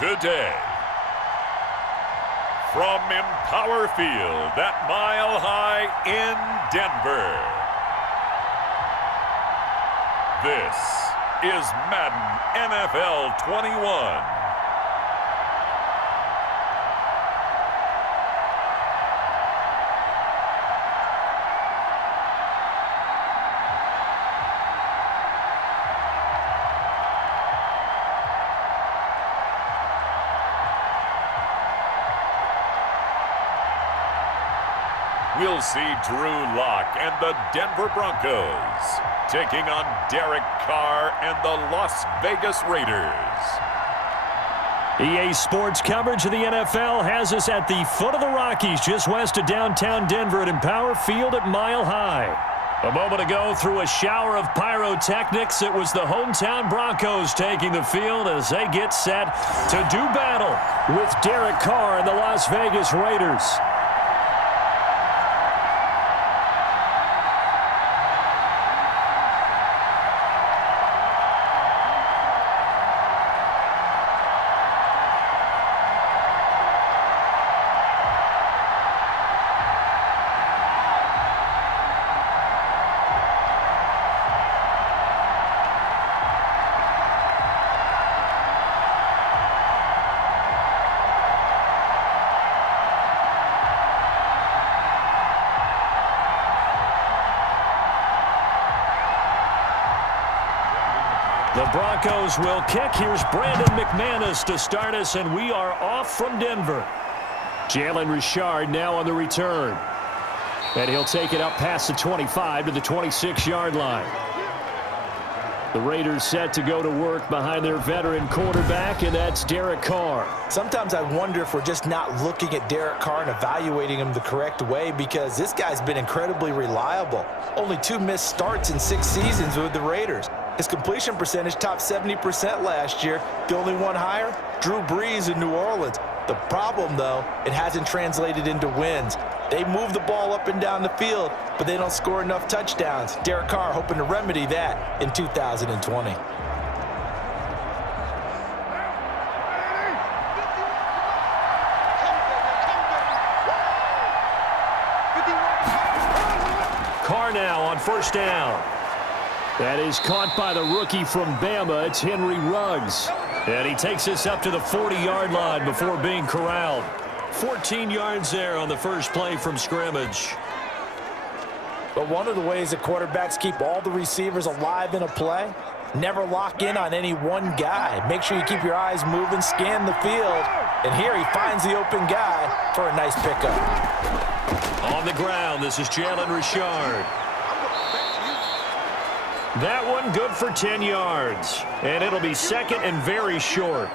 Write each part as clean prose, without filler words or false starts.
today. From Empower Field at Mile High in Denver, this is Madden NFL 21. We'll see Drew Lock and the Denver Broncos taking on Derek Carr and the Las Vegas Raiders. EA Sports coverage of the NFL has us at the foot of the Rockies, just west of downtown Denver at Empower Field at Mile High. A moment ago, through a shower of pyrotechnics, it was the hometown Broncos taking the field as they get set to do battle with Derek Carr and the Las Vegas Raiders. The Broncos will kick. Here's Brandon McManus to start us, and we are off from Denver. Jalen Richard now on the return. And he'll take it up past the 25 to the 26-yard line. The Raiders set to go to work behind their veteran quarterback, and that's Derek Carr. Sometimes I wonder if we're just not looking at Derek Carr and evaluating him the correct way, because this guy's been incredibly reliable. Only 2 missed starts in 6 seasons with the Raiders. His completion percentage topped 70% last year. The only one higher, Drew Brees in New Orleans. The problem, though, it hasn't translated into wins. They move the ball up and down the field, but they don't score enough touchdowns. Derek Carr hoping to remedy that in 2020. Carr now on first down. That is caught by the rookie from Bama. It's Henry Ruggs. And he takes us up to the 40-yard line before being corralled. 14 yards there on the first play from scrimmage. But one of the ways that quarterbacks keep all the receivers alive in a play, never lock in on any one guy. Make sure you keep your eyes moving, scan the field. And here he finds the open guy for a nice pickup. On the ground, this is Jalen Richard. That one good for 10 yards. And it'll be second and very short.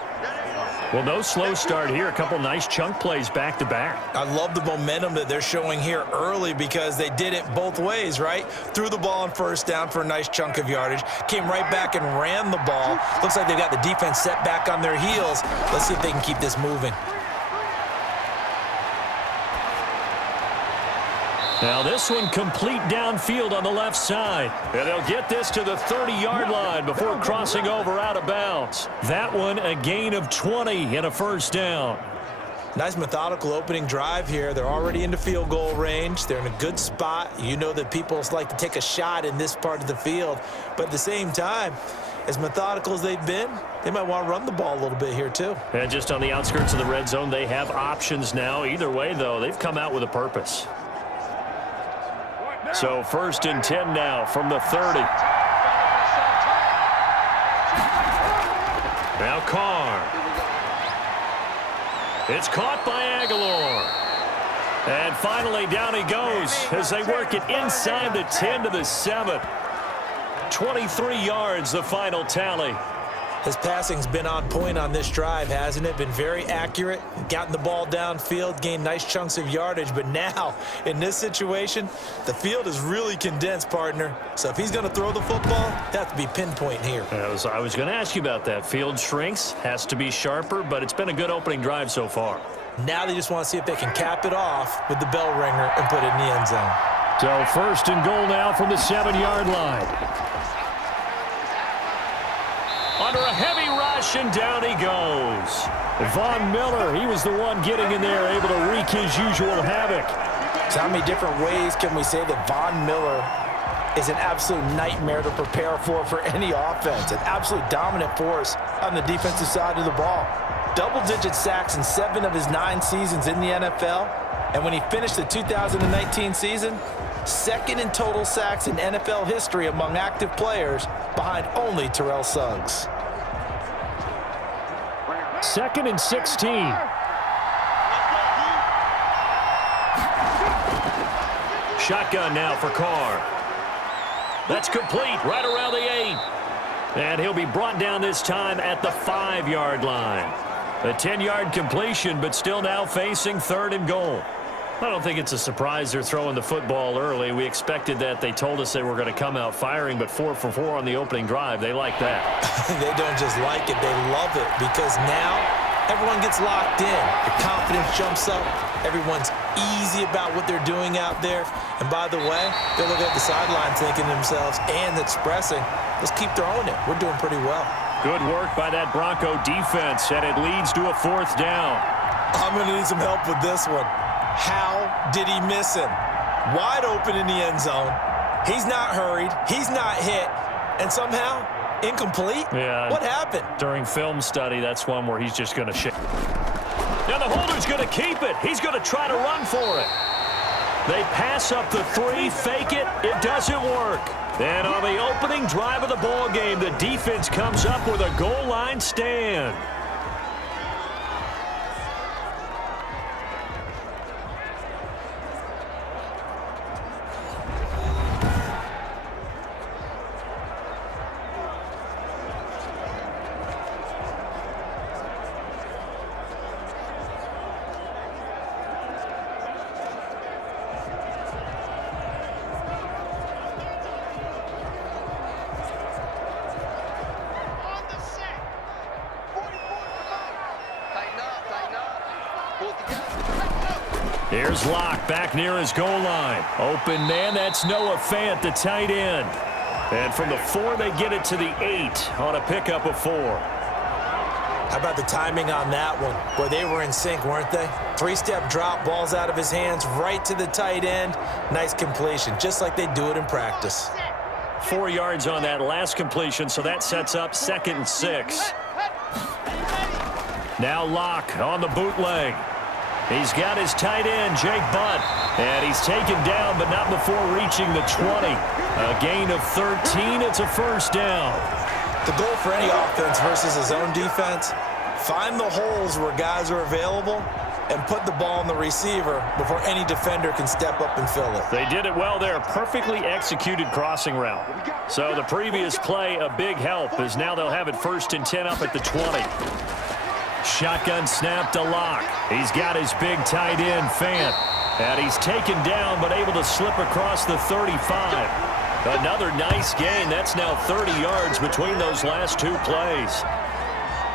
Well, no slow start here. A couple nice chunk plays back-to-back. I love the momentum that they're showing here early because they did it both ways, right? Threw the ball on first down for a nice chunk of yardage. Came right back and ran the ball. Looks like they've got the defense set back on their heels. Let's see if they can keep this moving. Now this one complete downfield on the left side. And they'll get this to the 30-yard line before crossing over out of bounds. That one a gain of 20 and a first down. Nice methodical opening drive here. They're already into field goal range. They're in a good spot. You know that people like to take a shot in this part of the field. But at the same time, as methodical as they've been, they might want to run the ball a little bit here too. And just on the outskirts of the red zone, they have options now. Either way, though, they've come out with a purpose. So first and 10 now from the 30. Now Carr. It's caught by Aguilar. And finally down he goes as they work it inside the 10 to the 7. 23 yards the final tally. His passing's been on point on this drive, hasn't it? Been very accurate, gotten the ball downfield, gained nice chunks of yardage. But now, in this situation, the field is really condensed, partner. So if he's going to throw the football, it has to be pinpoint here. I was going to ask you about that. Field shrinks, has to be sharper, but it's been a good opening drive so far. Now they just want to see if they can cap it off with the bell ringer and put it in the end zone. So first and goal now from the 7-yard line. Under a heavy rush, and down he goes. Von Miller, he was the one getting in there, able to wreak his usual havoc. So how many different ways can we say that Von Miller is an absolute nightmare to prepare for any offense? An absolute dominant force on the defensive side of the ball. Double-digit sacks in 7 of his 9 seasons in the NFL. And when he finished the 2019 season, second in total sacks in NFL history among active players, behind only Terrell Suggs. 2nd and 16. Shotgun now for Carr. That's complete right around the 8. And he'll be brought down this time at the 5-yard line. A 10-yard completion, but still now facing 3rd and goal. I don't think it's a surprise they're throwing the football early. We expected that. They told us they were going to come out firing, but 4 for 4 on the opening drive. They like that. They don't just like it, they love it, because now everyone gets locked in. The confidence jumps up. Everyone's easy about what they're doing out there. And by the way, they're looking at the sideline thinking to themselves and expressing, let's keep throwing it. We're doing pretty well. Good work by that Bronco defense, and it leads to a 4th down. I'm going to need some help with this one. How did he miss him? Wide open in the end zone. He's not hurried. He's not hit. And somehow, incomplete? Yeah. What happened? During film study, that's one where he's just going to shake. Now the holder's going to keep it. He's going to try to run for it. They pass up the 3, fake it. It doesn't work. And on the opening drive of the ball game, the defense comes up with a goal line stand. Here's Locke back near his goal line. Open man, that's Noah Fant, the tight end. And from the 4, they get it to the 8 on a pickup of 4. How about the timing on that one? Boy, they were in sync, weren't they? 3-step drop, balls out of his hands, right to the tight end. Nice completion, just like they do it in practice. 4 yards on that last completion, so that sets up 2nd and 6. Now Locke on the bootleg. He's got his tight end, Jake Butt, and he's taken down, but not before reaching the 20. A gain of 13. It's a 1st down. The goal for any offense versus his own defense, find the holes where guys are available and put the ball in the receiver before any defender can step up and fill it. They did it well there. Perfectly executed crossing route. So the previous play, a big help, as now they'll have it 1st and 10 up at the 20. Shotgun snap to Locke. He's got his big tight end, Fant. And he's taken down, but able to slip across the 35. Another nice gain. That's now 30 yards between those last 2 plays.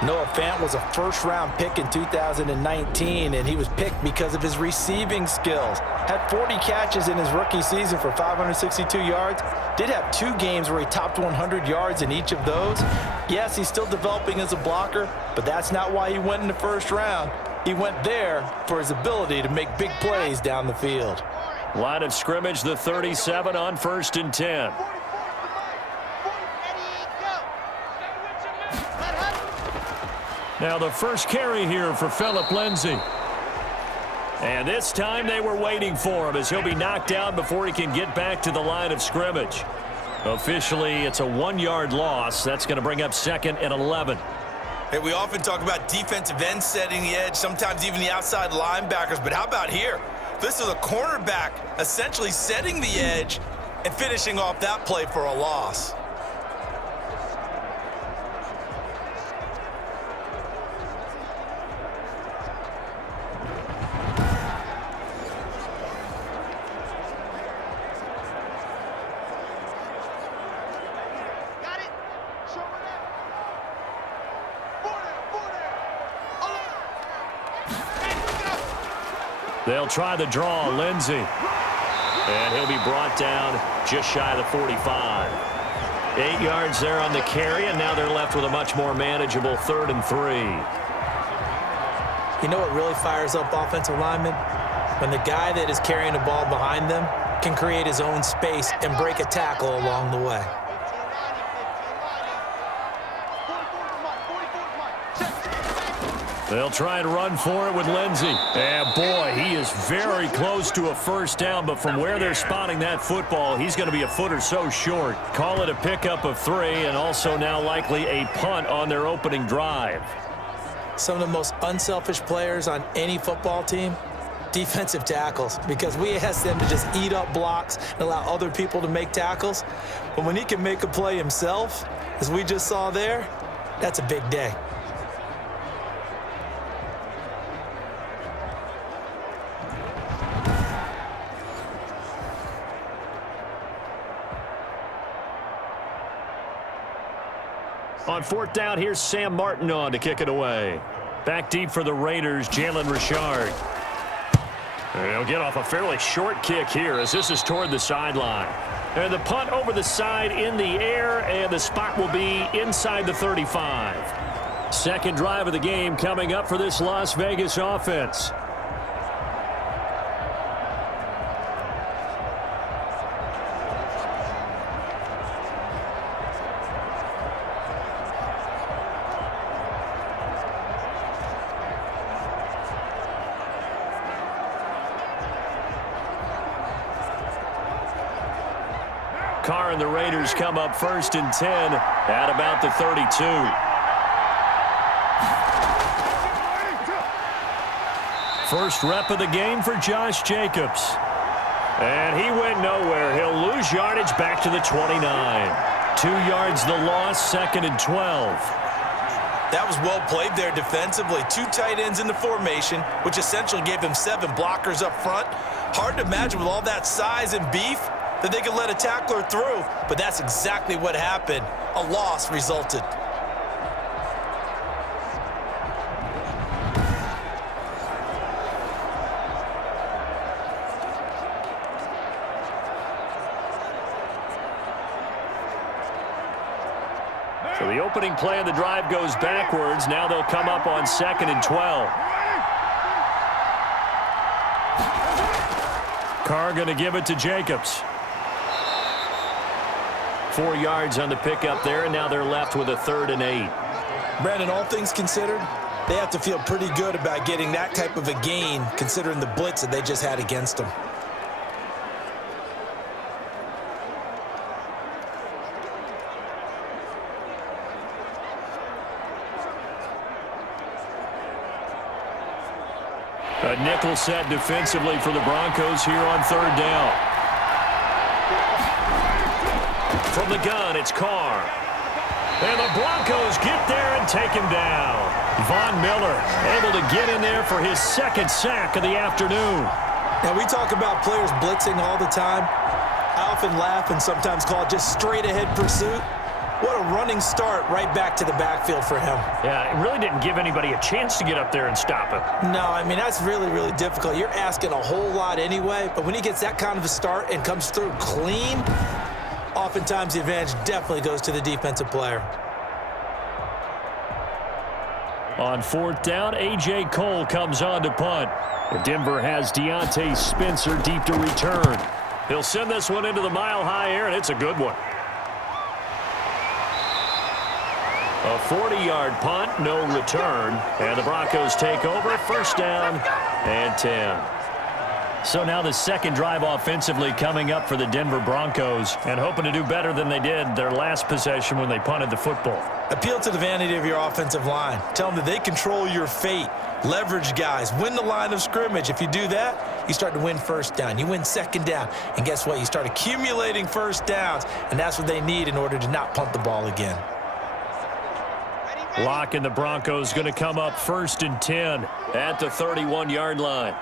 Noah Fant was a 1st-round pick in 2019, and he was picked because of his receiving skills. Had 40 catches in his rookie season for 562 yards. Did have 2 games where he topped 100 yards in each of those. Yes, he's still developing as a blocker, but that's not why he went in the 1st round. He went there for his ability to make big plays down the field. Line of scrimmage, the 37 on 1st and 10. Now the first carry here for Phillip Lindsay. And this time they were waiting for him as he'll be knocked down before he can get back to the line of scrimmage. Officially, it's a 1-yard loss. That's going to bring up 2nd and 11. Hey, we often talk about defensive ends setting the edge, sometimes even the outside linebackers, but how about here? This is a cornerback essentially setting the edge and finishing off that play for a loss. They'll try the draw, Lindsay. And he'll be brought down just shy of the 45. 8 yards there on the carry, and now they're left with a much more manageable 3rd and 3. You know what really fires up offensive linemen? When the guy that is carrying the ball behind them can create his own space and break a tackle along the way. They'll try and run for it with Lindsey. And boy, he is very close to a first down, but from where they're spotting that football, he's going to be a foot or so short. Call it a pickup of 3, and also now likely a punt on their opening drive. Some of the most unselfish players on any football team, defensive tackles, because we ask them to just eat up blocks and allow other people to make tackles. But when he can make a play himself, as we just saw there, that's a big day. On 4th down, here's Sam Martin on to kick it away. Back deep for the Raiders, Jalen Richard. And he'll get off a fairly short kick here as this is toward the sideline. And the punt over the side in the air, and the spot will be inside the 35. Second drive of the game coming up for this Las Vegas offense. Carr and the Raiders come up 1st and 10 at about the 32. First rep of the game for Josh Jacobs. And he went nowhere. He'll lose yardage back to the 29. 2 yards the loss, 2nd and 12. That was well played there defensively. 2 tight ends in the formation, which essentially gave them 7 blockers up front. Hard to imagine with all that size and beef that they could let a tackler through, but that's exactly what happened. A loss resulted. So the opening play of the drive goes backwards. Now they'll come up on 2nd and 12. Carr going to give it to Jacobs. 4 yards on the pickup there, and now they're left with a 3rd and 8. Brandon, all things considered, they have to feel pretty good about getting that type of a gain, considering the blitz that they just had against them. A nickel set defensively for the Broncos here on 3rd down. From the gun, it's Carr. And the Broncos get there and take him down. Von Miller able to get in there for his 2nd sack of the afternoon. Now, we talk about players blitzing all the time. I often laugh and sometimes call it just straight-ahead pursuit. What a running start right back to the backfield for him. Yeah, it really didn't give anybody a chance to get up there and stop him. No, I mean, that's really, really difficult. You're asking a whole lot anyway, but when he gets that kind of a start and comes through clean, oftentimes the advantage definitely goes to the defensive player. On 4th down, A.J. Cole comes on to punt. Denver has Deontay Spencer deep to return. He'll send this one into the mile-high air, and it's a good one. A 40-yard punt, no return. And the Broncos take over, 1st down and 10. So now the 2nd drive offensively coming up for the Denver Broncos, and hoping to do better than they did their last possession when they punted the football. Appeal to the vanity of your offensive line. Tell them that they control your fate. Leverage guys. Win the line of scrimmage. If you do that, you start to win 1st down. You win 2nd down. And guess what? You start accumulating 1st downs, and that's what they need in order to not punt the ball again. Lock and the Broncos going to come up 1st and 10 at the 31-yard line.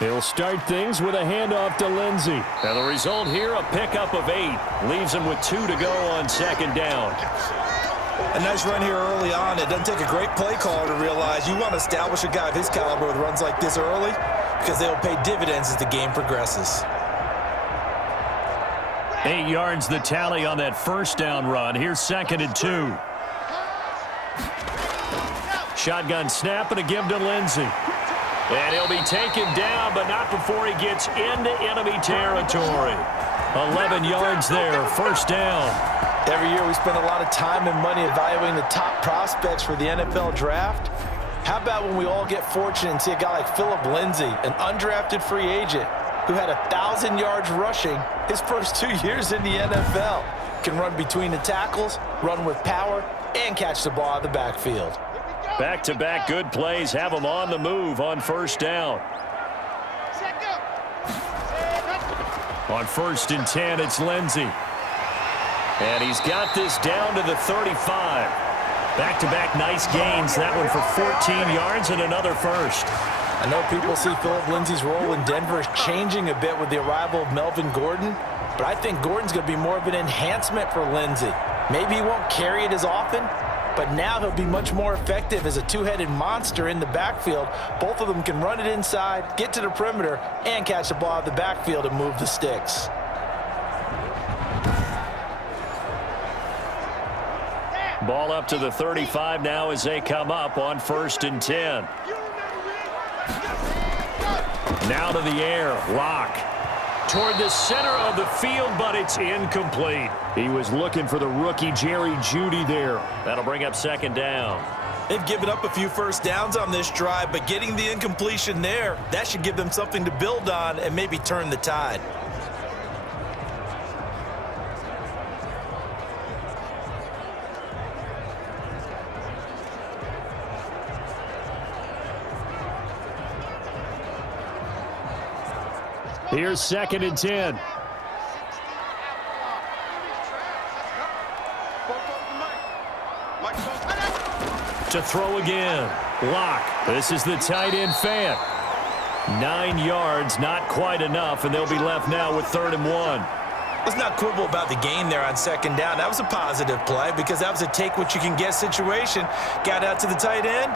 He'll start things with a handoff to Lindsey. And the result here, a pickup of 8. Leaves him with 2 to go on 2nd down. A nice run here early on. It doesn't take a great play caller to realize you want to establish a guy of his caliber with runs like this early, because they'll pay dividends as the game progresses. 8 yards the tally on that 1st down run. Here's 2nd and 2. Shotgun snap and a give to Lindsey. And he'll be taken down, but not before he gets into enemy territory. 11 yards there, first down. Every year we spend a lot of time and money evaluating the top prospects for the NFL draft. How about when we all get fortunate and see a guy like Phillip Lindsay, an undrafted free agent who had 1,000 yards rushing his first 2 years in the NFL. Can run between the tackles, run with power, and catch the ball out of the backfield. Back-to-back good plays have him on the move on first down. On 1st and 10, it's Lindsey. And he's got this down to the 35. Back-to-back nice gains. That one for 14 yards and another first. I know people see Phillip Lindsay's role in Denver is changing a bit with the arrival of Melvin Gordon, but I think Gordon's going to be more of an enhancement for Lindsay. Maybe he won't carry it as often, but now he'll be much more effective as a two-headed monster in the backfield. Both of them can run it inside, get to the perimeter, and catch the ball out of the backfield and move the sticks. Ball up to the 35 now as they come up on 1st and 10. Now to the air, Locke. Toward the center of the field, but it's incomplete. He was looking for the rookie Jerry Jeudy there. That'll bring up 2nd down. They've given up a few first downs on this drive, but getting the incompletion there, that should give them something to build on and maybe turn the tide. Here's 2nd and 10. To throw again. Locke. This is the tight end Fant. 9 yards, not quite enough, and they'll be left now with 3rd and 1. Let's not quibble about the gain there on 2nd down. That was a positive play because that was a take-what-you-can-get situation. Got out to the tight end.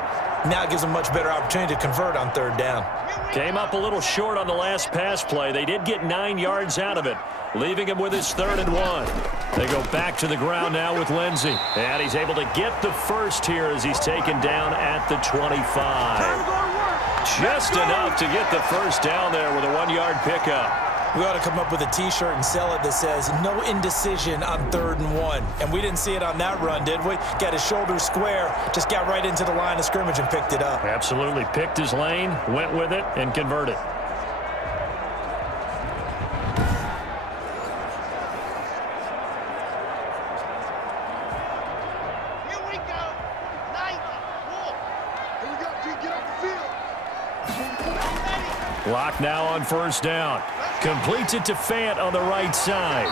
Now it gives them a much better opportunity to convert on 3rd down. Came up a little short on the last pass play. They did get 9 yards out of it, leaving him with his 3rd and 1. They go back to the ground now with Lindsey. And he's able to get the first here as he's taken down at the 25. Just enough to get the first down there with a 1-yard pickup. We ought to come up with a T-shirt and sell it that says, no indecision on 3rd and 1. And we didn't see it on that run, did we? Got his shoulders square, just got right into the line of scrimmage and picked it up. Absolutely. Picked his lane, went with it, and converted. Here we go. 90. Here we go, G. Get off the field. Locke now on 1st down. Completes it to Fant on the right side.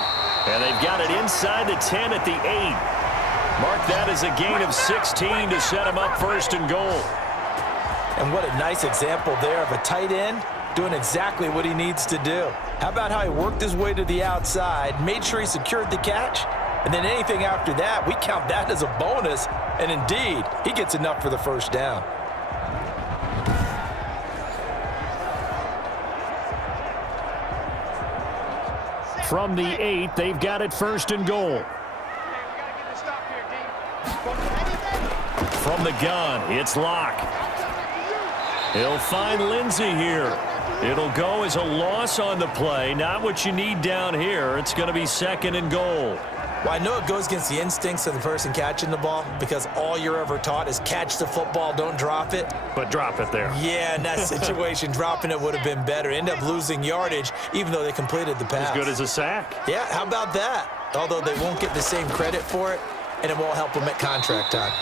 And they've got it inside the 10 at the 8. Mark that as a gain of 16 to set him up 1st and goal. And what a nice example there of a tight end doing exactly what he needs to do. How about how he worked his way to the outside, made sure he secured the catch, and then anything after that, we count that as a bonus. And indeed, he gets enough for the 1st down. From the 8, they've got it 1st and goal. From the gun, it's Locke. He'll find Lindsey here. It'll go as a loss on the play. Not what you need down here. It's going to be 2nd and goal. Well, I know it goes against the instincts of the person catching the ball because all you're ever taught is catch the football, don't drop it. But drop it there. Yeah, in that situation, dropping it would have been better. End up losing yardage, even though they completed the pass. As good as a sack. Yeah, how about that? Although they won't get the same credit for it, and it won't help them at contract time.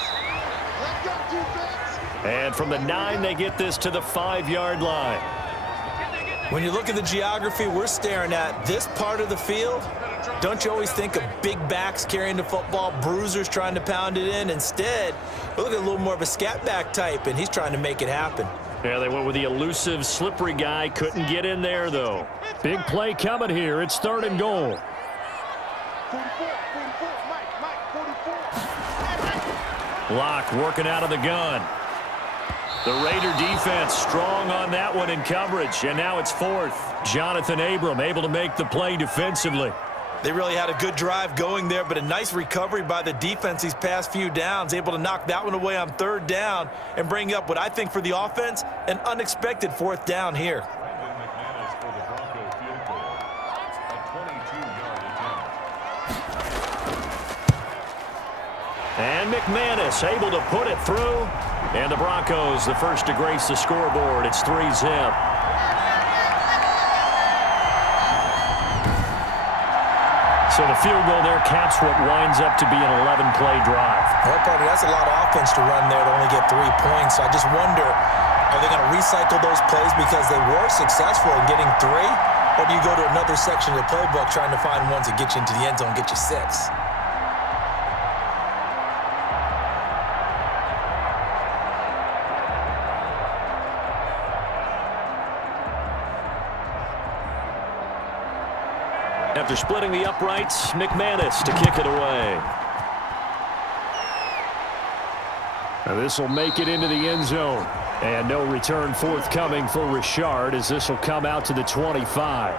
And from the 9, they get this to the 5-yard line. When you look at the geography we're staring at, this part of the field, don't you always think of big backs carrying the football, bruisers trying to pound it in? Instead, we look at a little more of a scat back type, and he's trying to make it happen. Yeah, they went with the elusive, slippery guy. Couldn't get in there, though. Big play coming here. It's 3rd and goal. 44, Mike, 44. Locke working out of the gun. The Raider defense strong on that one in coverage, and now it's 4th. Jonathan Abram able to make the play defensively. They really had a good drive going there, but a nice recovery by the defense these past few downs, able to knock that one away on third down and bring up what I think for the offense, an unexpected fourth down here. And McManus able to put it through. And the Broncos, the first to grace the scoreboard. It's 3-zip. So the field goal there caps what winds up to be an 11-play drive. Well, partner, that's a lot of offense to run there to only get 3 points. So I just wonder, are they going to recycle those plays because they were successful in getting 3? Or do you go to another section of the playbook trying to find ones that get you into the end zone and get you 6? After splitting the uprights, McManus to kick it away. This will make it into the end zone. And no return forthcoming for Richard as this will come out to the 25.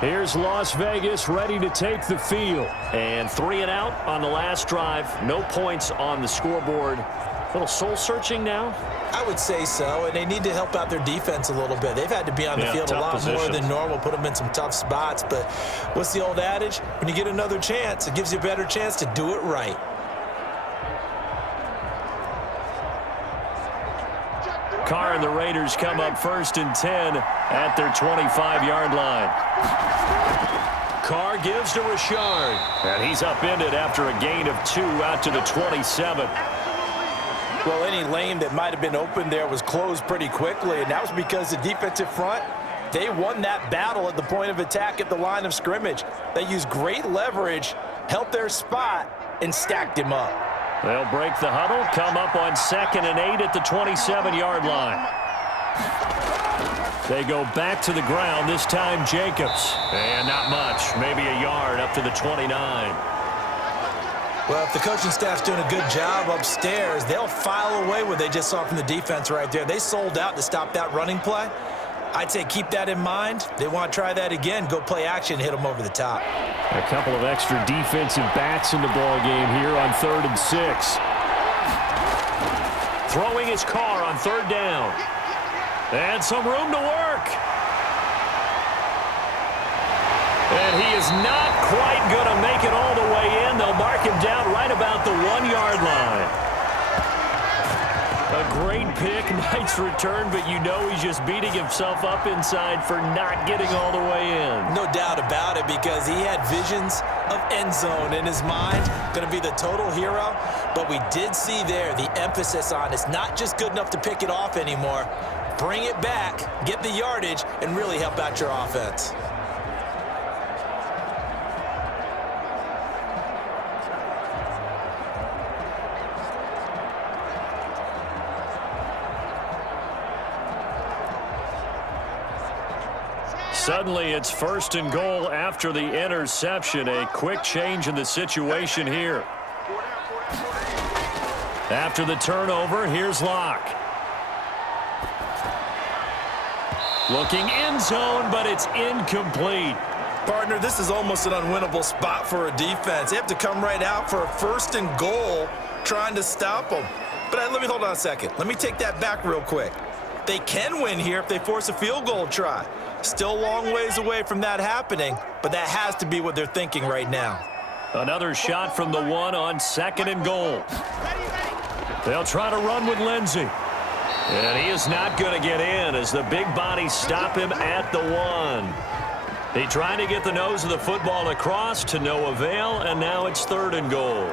Here's Las Vegas ready to take the field. And 3 and out on the last drive. No points on the scoreboard. A little soul-searching now? I would say so, and they need to help out their defense a little bit. They've had to be on the field a lot more than normal, put them in some tough spots. But what's the old adage? When you get another chance, it gives you a better chance to do it right. Carr and the Raiders come up 1st and 10 at their 25-yard line. Carr gives to Richard, and he's upended after a gain of 2 out to the 27. Well, any lane that might have been open there was closed pretty quickly, and that was because the defensive front, they won that battle at the point of attack at the line of scrimmage. They used great leverage, held their spot, and stacked him up. They'll break the huddle, come up on 2nd and 8 at the 27-yard line. They go back to the ground, this time Jacobs. And not much, maybe a yard up to the 29. Well, if the coaching staff's doing a good job upstairs, they'll file away what they just saw from the defense right there. They sold out to stop that running play. I'd say keep that in mind. They want to try that again, go play action, hit them over the top. A couple of extra defensive backs in the ball game here on 3rd and 6. Throwing his Carr on 3rd down. And some room to work. And he is not quite going to make it all the way in. They'll mark him down right about the 1-yard line. A great pick, nice return, but you know he's just beating himself up inside for not getting all the way in. No doubt about it, because he had visions of end zone in his mind. Going to be the total hero. But we did see there the emphasis on it's not just good enough to pick it off anymore. Bring it back, get the yardage, and really help out your offense. Suddenly, it's 1st and goal after the interception. A quick change in the situation here. After the turnover, here's Locke. Looking end zone, but it's incomplete. Partner, this is almost an unwinnable spot for a defense. They have to come right out for a 1st and goal trying to stop them. But let me hold on a second. Let me take that back real quick. They can win here if they force a field goal try. Still a long ways away from that happening, but that has to be what they're thinking right now. Another shot from the 1 on 2nd and goal. They'll try to run with Lindsey. And he is not going to get in as the big bodies stop him at the 1. They try to get the nose of the football across to no avail, and now it's 3rd and goal.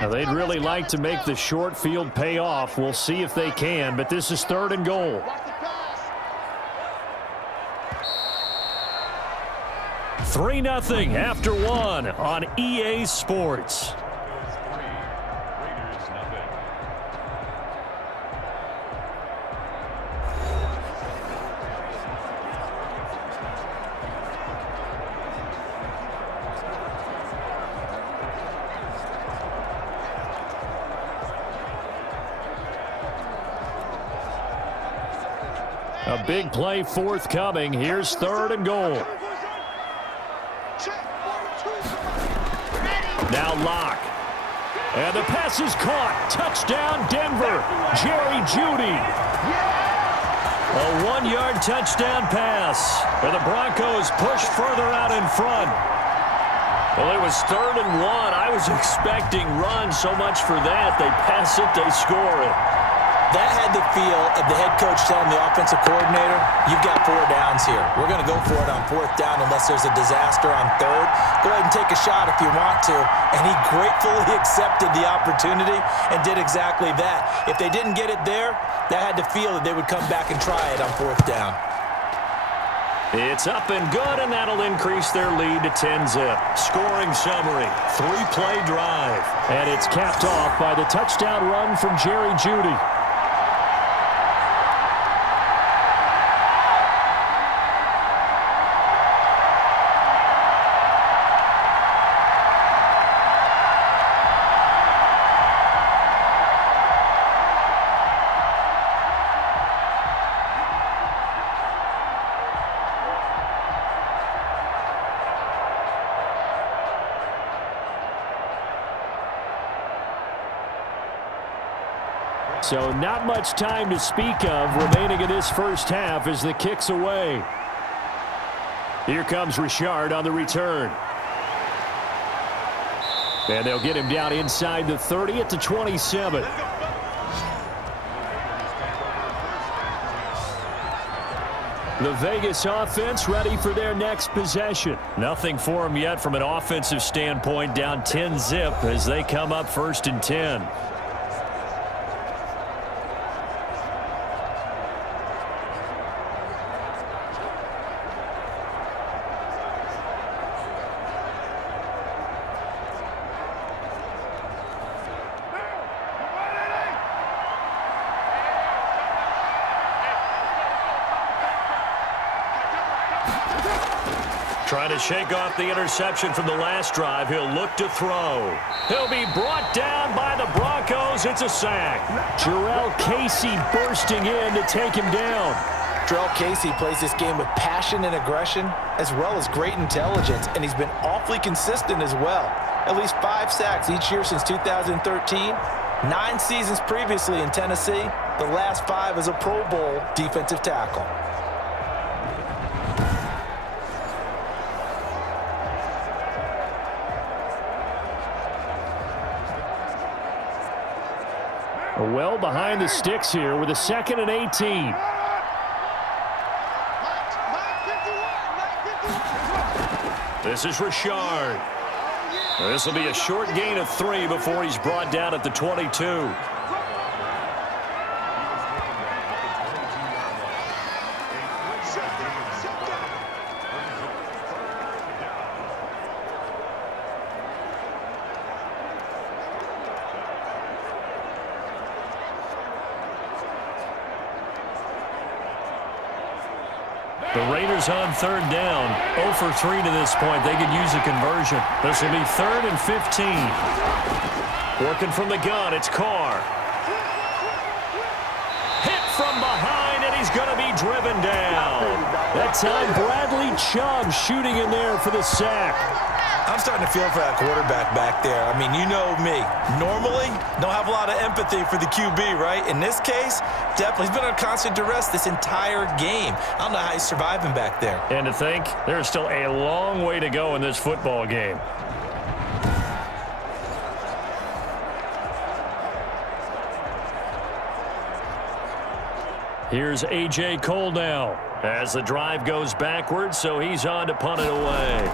Now, they'd really like to make the short field pay off. We'll see if they can, but this is 3rd and goal. 3-0 after 1 on EA Sports. big play forthcoming. Here's 3rd and goal. Now Locke. And the pass is caught. Touchdown, Denver. Jerry Jeudy. A 1-yard touchdown pass. And the Broncos push further out in front. Well, it was 3rd and 1. I was expecting run so much for that. They pass it, they score it. That had the feel of the head coach telling the offensive coordinator, you've got 4 downs here. We're going to go for it on 4th down unless there's a disaster on 3rd. Go ahead and take a shot if you want to. And he gratefully accepted the opportunity and did exactly that. If they didn't get it there, that had the feel that they would come back and try it on 4th down. It's up and good, and that'll increase their lead to 10-zip. Scoring summary, 3-play drive. And it's capped off by the touchdown run from Jerry Jeudy. So not much time to speak of remaining in this first half as the kick's away. Here comes Richard on the return. And they'll get him down inside the 30 at the 27. The Vegas offense ready for their next possession. Nothing for them yet from an offensive standpoint, down 10-zip as they come up 1st and 10. Trying to shake off the interception from the last drive. He'll look to throw. He'll be brought down by the Broncos. It's a sack. Jarrell Casey bursting in to take him down. Jarrell Casey plays this game with passion and aggression as well as great intelligence, and he's been awfully consistent as well. At least 5 sacks each year since 2013. 9 seasons previously in Tennessee. The last 5 as a Pro Bowl defensive tackle. Well behind the sticks here with a 2nd and 18. This is Richard. This will be a short gain of 3 before he's brought down at the 22. The Raiders on 3rd down. 0 for 3 to this point. They could use a conversion. This will be 3rd and 15. Working from the gun, it's Carr. Hit from behind, and he's going to be driven down. That time, Bradley Chubb shooting in there for the sack. I'm starting to feel for that quarterback back there. I mean, you know me. Normally, don't have a lot of empathy for the QB, right? In this case, definitely. He's been under constant duress this entire game. I don't know how he's surviving back there. And to think, there's still a long way to go in this football game. Here's A.J. Cole now as the drive goes backwards, so he's on to punt it away.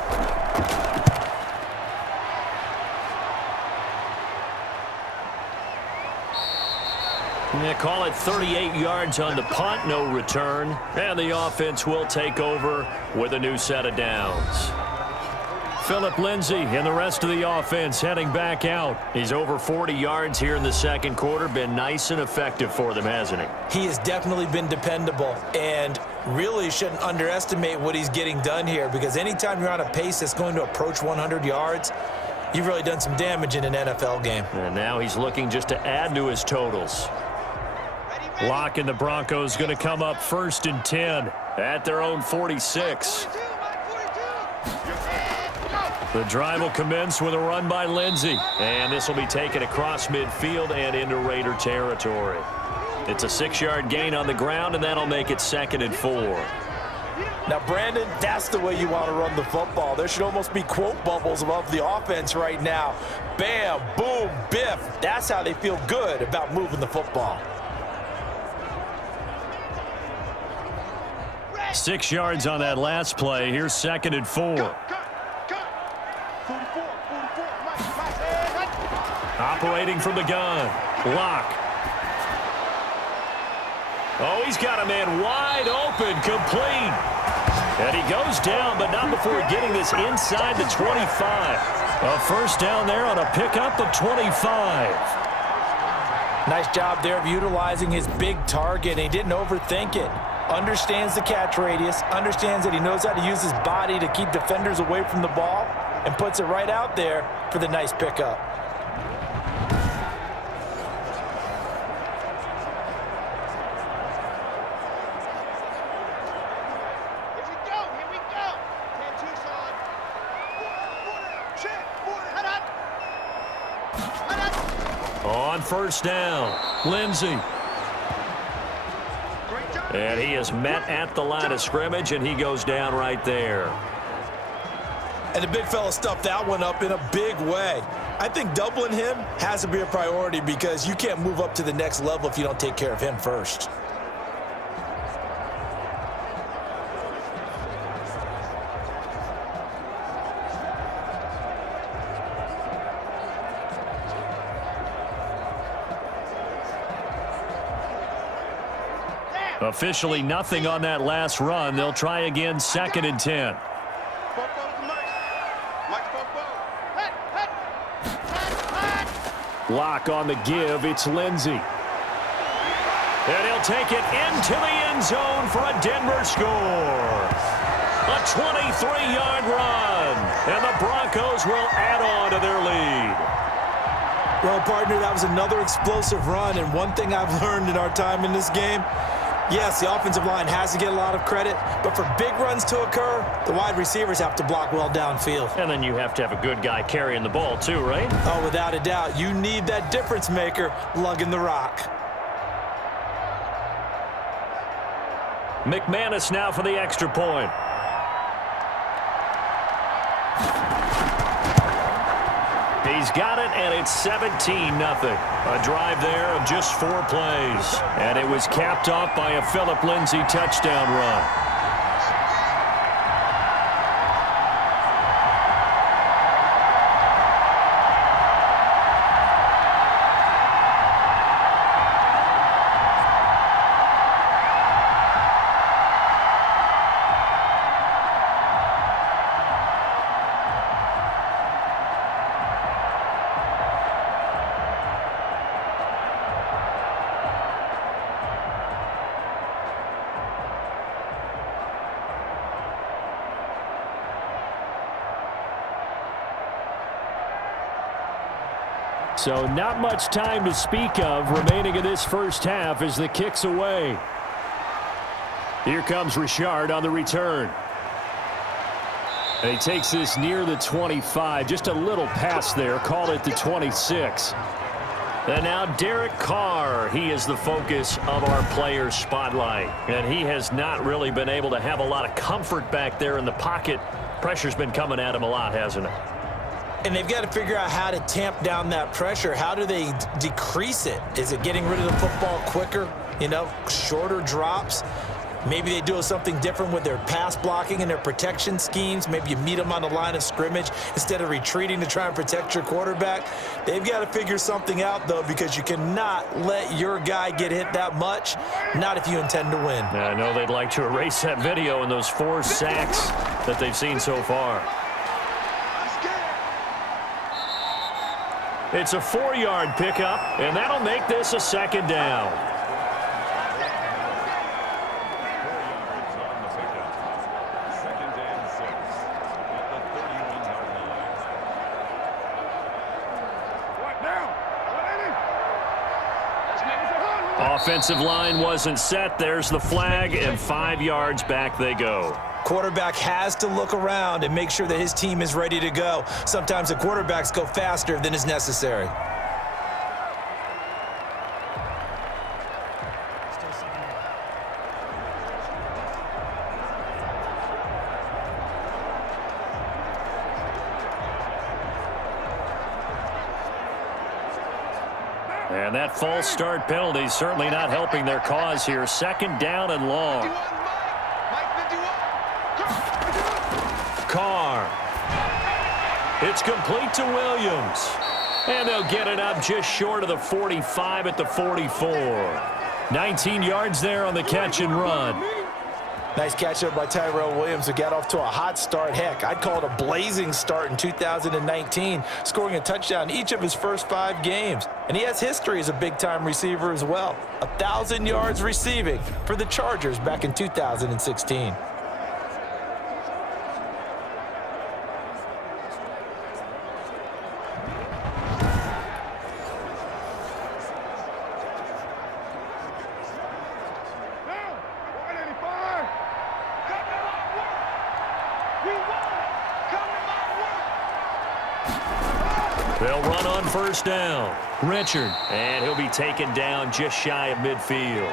They call it 38 yards on the punt, no return. And the offense will take over with a new set of downs. Phillip Lindsay and the rest of the offense heading back out. He's over 40 yards here in the second quarter. Been nice and effective for them, hasn't he? He has definitely been dependable, and really shouldn't underestimate what he's getting done here, because anytime you're on a pace that's going to approach 100 yards, you've really done some damage in an NFL game. And now he's looking just to add to his totals. Ready, Locke and the Broncos going to come up 1st and 10 at their own 46. The drive will commence with a run by Lindsey. And this will be taken across midfield and into Raider territory. It's a 6-yard gain on the ground, and that'll make it 2nd and 4. Now, Brandon, that's the way you want to run the football. There should almost be quote bubbles above the offense right now. Bam, boom, biff. That's how they feel good about moving the football. 6 yards on that last play. Here's 2nd and 4. Operating from the gun. Locke. Oh, he's got a man wide open, complete. And he goes down, but not before getting this inside the 25. A first down there on a pickup of 25. Nice job there of utilizing his big target. He didn't overthink it. Understands the catch radius, understands that he knows how to use his body to keep defenders away from the ball, and puts it right out there for the nice pickup. On first down, Lindsey. And he is met at the line of scrimmage, and he goes down right there. And the big fella stuffed that one up in a big way. I think doubling him has to be a priority because you can't move up to the next level if you don't take care of him first. Officially nothing on that last run. They'll try again, 2nd and 10. Locke on the give. It's Lindsey. And he'll take it into the end zone for a Denver score. A 23-yard run. And the Broncos will add on to their lead. Well, partner, that was another explosive run. And one thing I've learned in our time in this game, yes, the offensive line has to get a lot of credit, but for big runs to occur, the wide receivers have to block well downfield. And then you have to have a good guy carrying the ball too, right? Oh, without a doubt. You need that difference maker lugging the rock. McManus now for the extra point. He's got it, and it's 17-0. A drive there of just 4 plays. And it was capped off by a Phillip Lindsay touchdown run. So not much time to speak of remaining in this first half as the kick's away. Here comes Richard on the return. And he takes this near the 25. Just a little pass there. Call it the 26. And now Derek Carr. He is the focus of our player spotlight. And he has not really been able to have a lot of comfort back there in the pocket. Pressure's been coming at him a lot, hasn't it? And they've got to figure out how to tamp down that pressure. How do they decrease it? Is it getting rid of the football quicker? You know, shorter drops? Maybe they do something different with their pass blocking and their protection schemes. Maybe you meet them on the line of scrimmage instead of retreating to try and protect your quarterback. They've got to figure something out, though, because you cannot let your guy get hit that much, not if you intend to win. I know they'd like to erase that video and those 4 sacks that they've seen so far. It's a 4-yard pickup, and that'll make this a 2nd down. Offensive line wasn't set. There's the flag, and 5 yards back they go. Quarterback has to look around and make sure that his team is ready to go. Sometimes the quarterbacks go faster than is necessary. And that false start penalty certainly not helping their cause here. 2nd down and long. Carr. It's complete to Williams. And they'll get it up just short of the 45 at the 44. 19 yards there on the catch and run. Nice catch up by Tyrell Williams, who got off to a hot start. Heck, I'd call it a blazing start in 2019, scoring a touchdown each of his first 5 games. And he has history as a big-time receiver as well. 1,000 yards receiving for the Chargers back in 2016. They'll run on 1st down. Richard, and he'll be taken down just shy of midfield.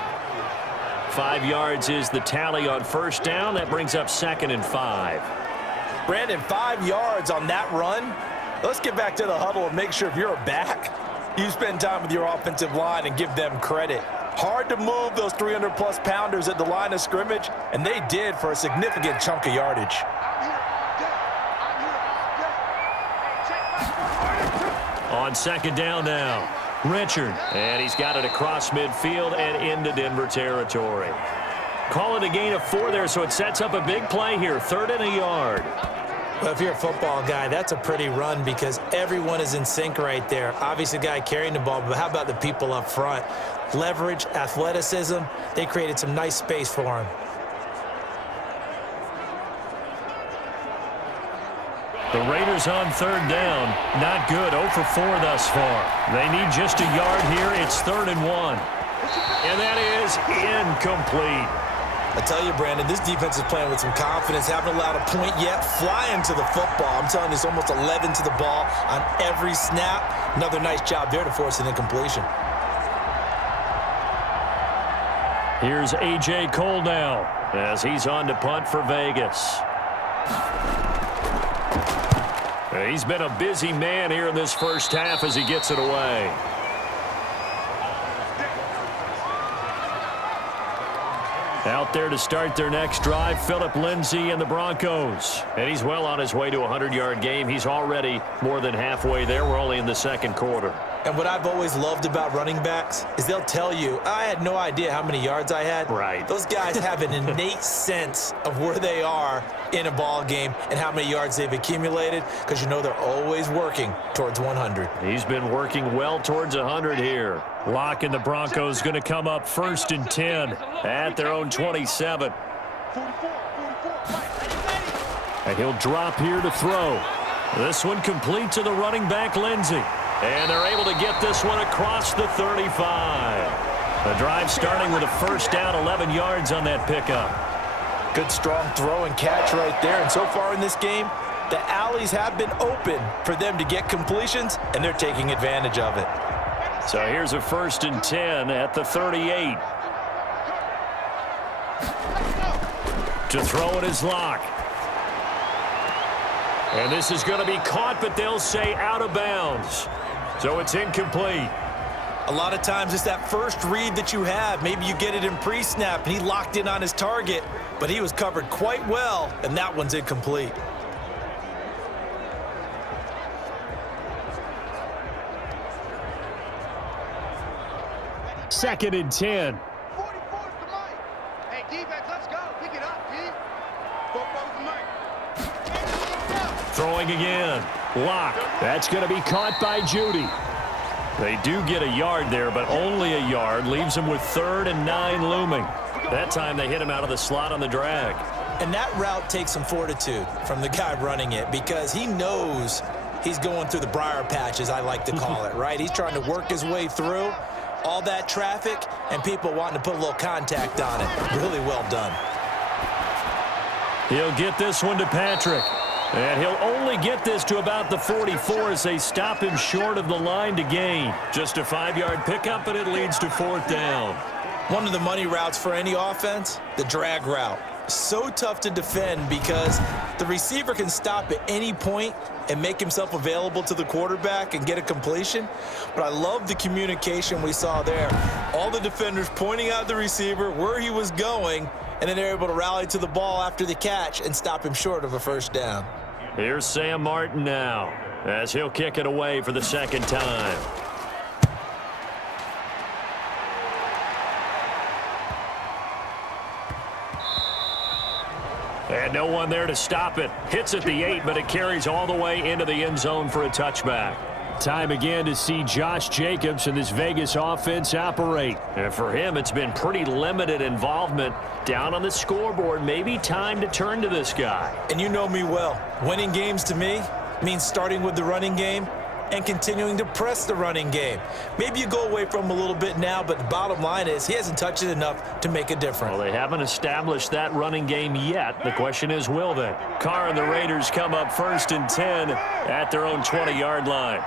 5 yards is the tally on 1st down. That brings up 2nd and 5. Brandon, 5 yards on that run. Let's get back to the huddle and make sure if you're a back, you spend time with your offensive line and give them credit. Hard to move those 300-plus pounders at the line of scrimmage, and they did for a significant chunk of yardage. On 2nd down now, Richard, and he's got it across midfield and into Denver territory. Call it a gain of 4 there, so it sets up a big play here, 3rd and a yard. Well, if you're a football guy, that's a pretty run because everyone is in sync right there. Obviously, the guy carrying the ball, but how about the people up front? Leverage, athleticism, they created some nice space for him. The Raiders on 3rd down. Not good. 0 for 4 thus far. They need just a yard here. It's 3rd and 1. And that is incomplete. I tell you, Brandon, this defense is playing with some confidence. Haven't allowed a point yet. Flying to the football. I'm telling you, it's almost 11 to the ball on every snap. Another nice job there to force an incompletion. Here's A.J. Cole now as he's on to punt for Vegas. He's been a busy man here in this first half as he gets it away. Out there to start their next drive, Phillip Lindsay and the Broncos. And he's well on his way to a 100-yard game. He's already more than halfway there. We're only in the 2nd quarter. And what I've always loved about running backs is they'll tell you, I had no idea how many yards I had. Right. Those guys have an innate sense of where they are in a ball game and how many yards they've accumulated because you know they're always working towards 100. He's been working well towards 100 here. Locke and the Broncos going to come up 1st and 10 at their own 27. And he'll drop here to throw. This one complete to the running back, Lindsay. And they're able to get this one across the 35. The drive starting with a 1st down, 11 yards on that pickup. Good strong throw and catch right there. And so far in this game, the alleys have been open for them to get completions, and they're taking advantage of it. So here's a 1st and 10 at the 38. To throw it is Locke. And this is going to be caught, but they'll say out of bounds. So it's incomplete. A lot of times it's that first read that you have. Maybe you get it in pre-snap, and he locked in on his target, but he was covered quite well, and that one's incomplete. Second and 10. 44 to Mike. Hey, defense, let's go. Pick it up, D. 44 to Mike. Throwing again. Locke. That's going to be caught by Judy. They do get a yard there, but only a yard. Leaves them with 3rd and 9 looming. That time they hit him out of the slot on the drag. And that route takes some fortitude from the guy running it because he knows he's going through the briar patch, as I like to call it, right? He's trying to work his way through. All that traffic and people wanting to put a little contact on it. Really well done. He'll get this one to Patrick. And he'll only get this to about the 44 as they stop him short of the line to gain. Just a 5-yard pickup, and it leads to 4th down. One of the money routes for any offense, the drag route. So tough to defend because the receiver can stop at any point and make himself available to the quarterback and get a completion. But I love the communication we saw there. All the defenders pointing out the receiver, where he was going, and then they're able to rally to the ball after the catch and stop him short of a 1st down. Here's Sam Martin now as he'll kick it away for the 2nd time. And no one there to stop it. Hits at the 8, but it carries all the way into the end zone for a touchback. Time again to see Josh Jacobs and this Vegas offense operate. And for him, it's been pretty limited involvement down on the scoreboard. Maybe time to turn to this guy. And you know me well. Winning games to me means starting with the running game and continuing to press the running game. Maybe you go away from him a little bit now, but the bottom line is he hasn't touched it enough to make a difference. Well, they haven't established that running game yet. The question is, will they? Carr and the Raiders come up 1st and 10 at their own 20-yard line.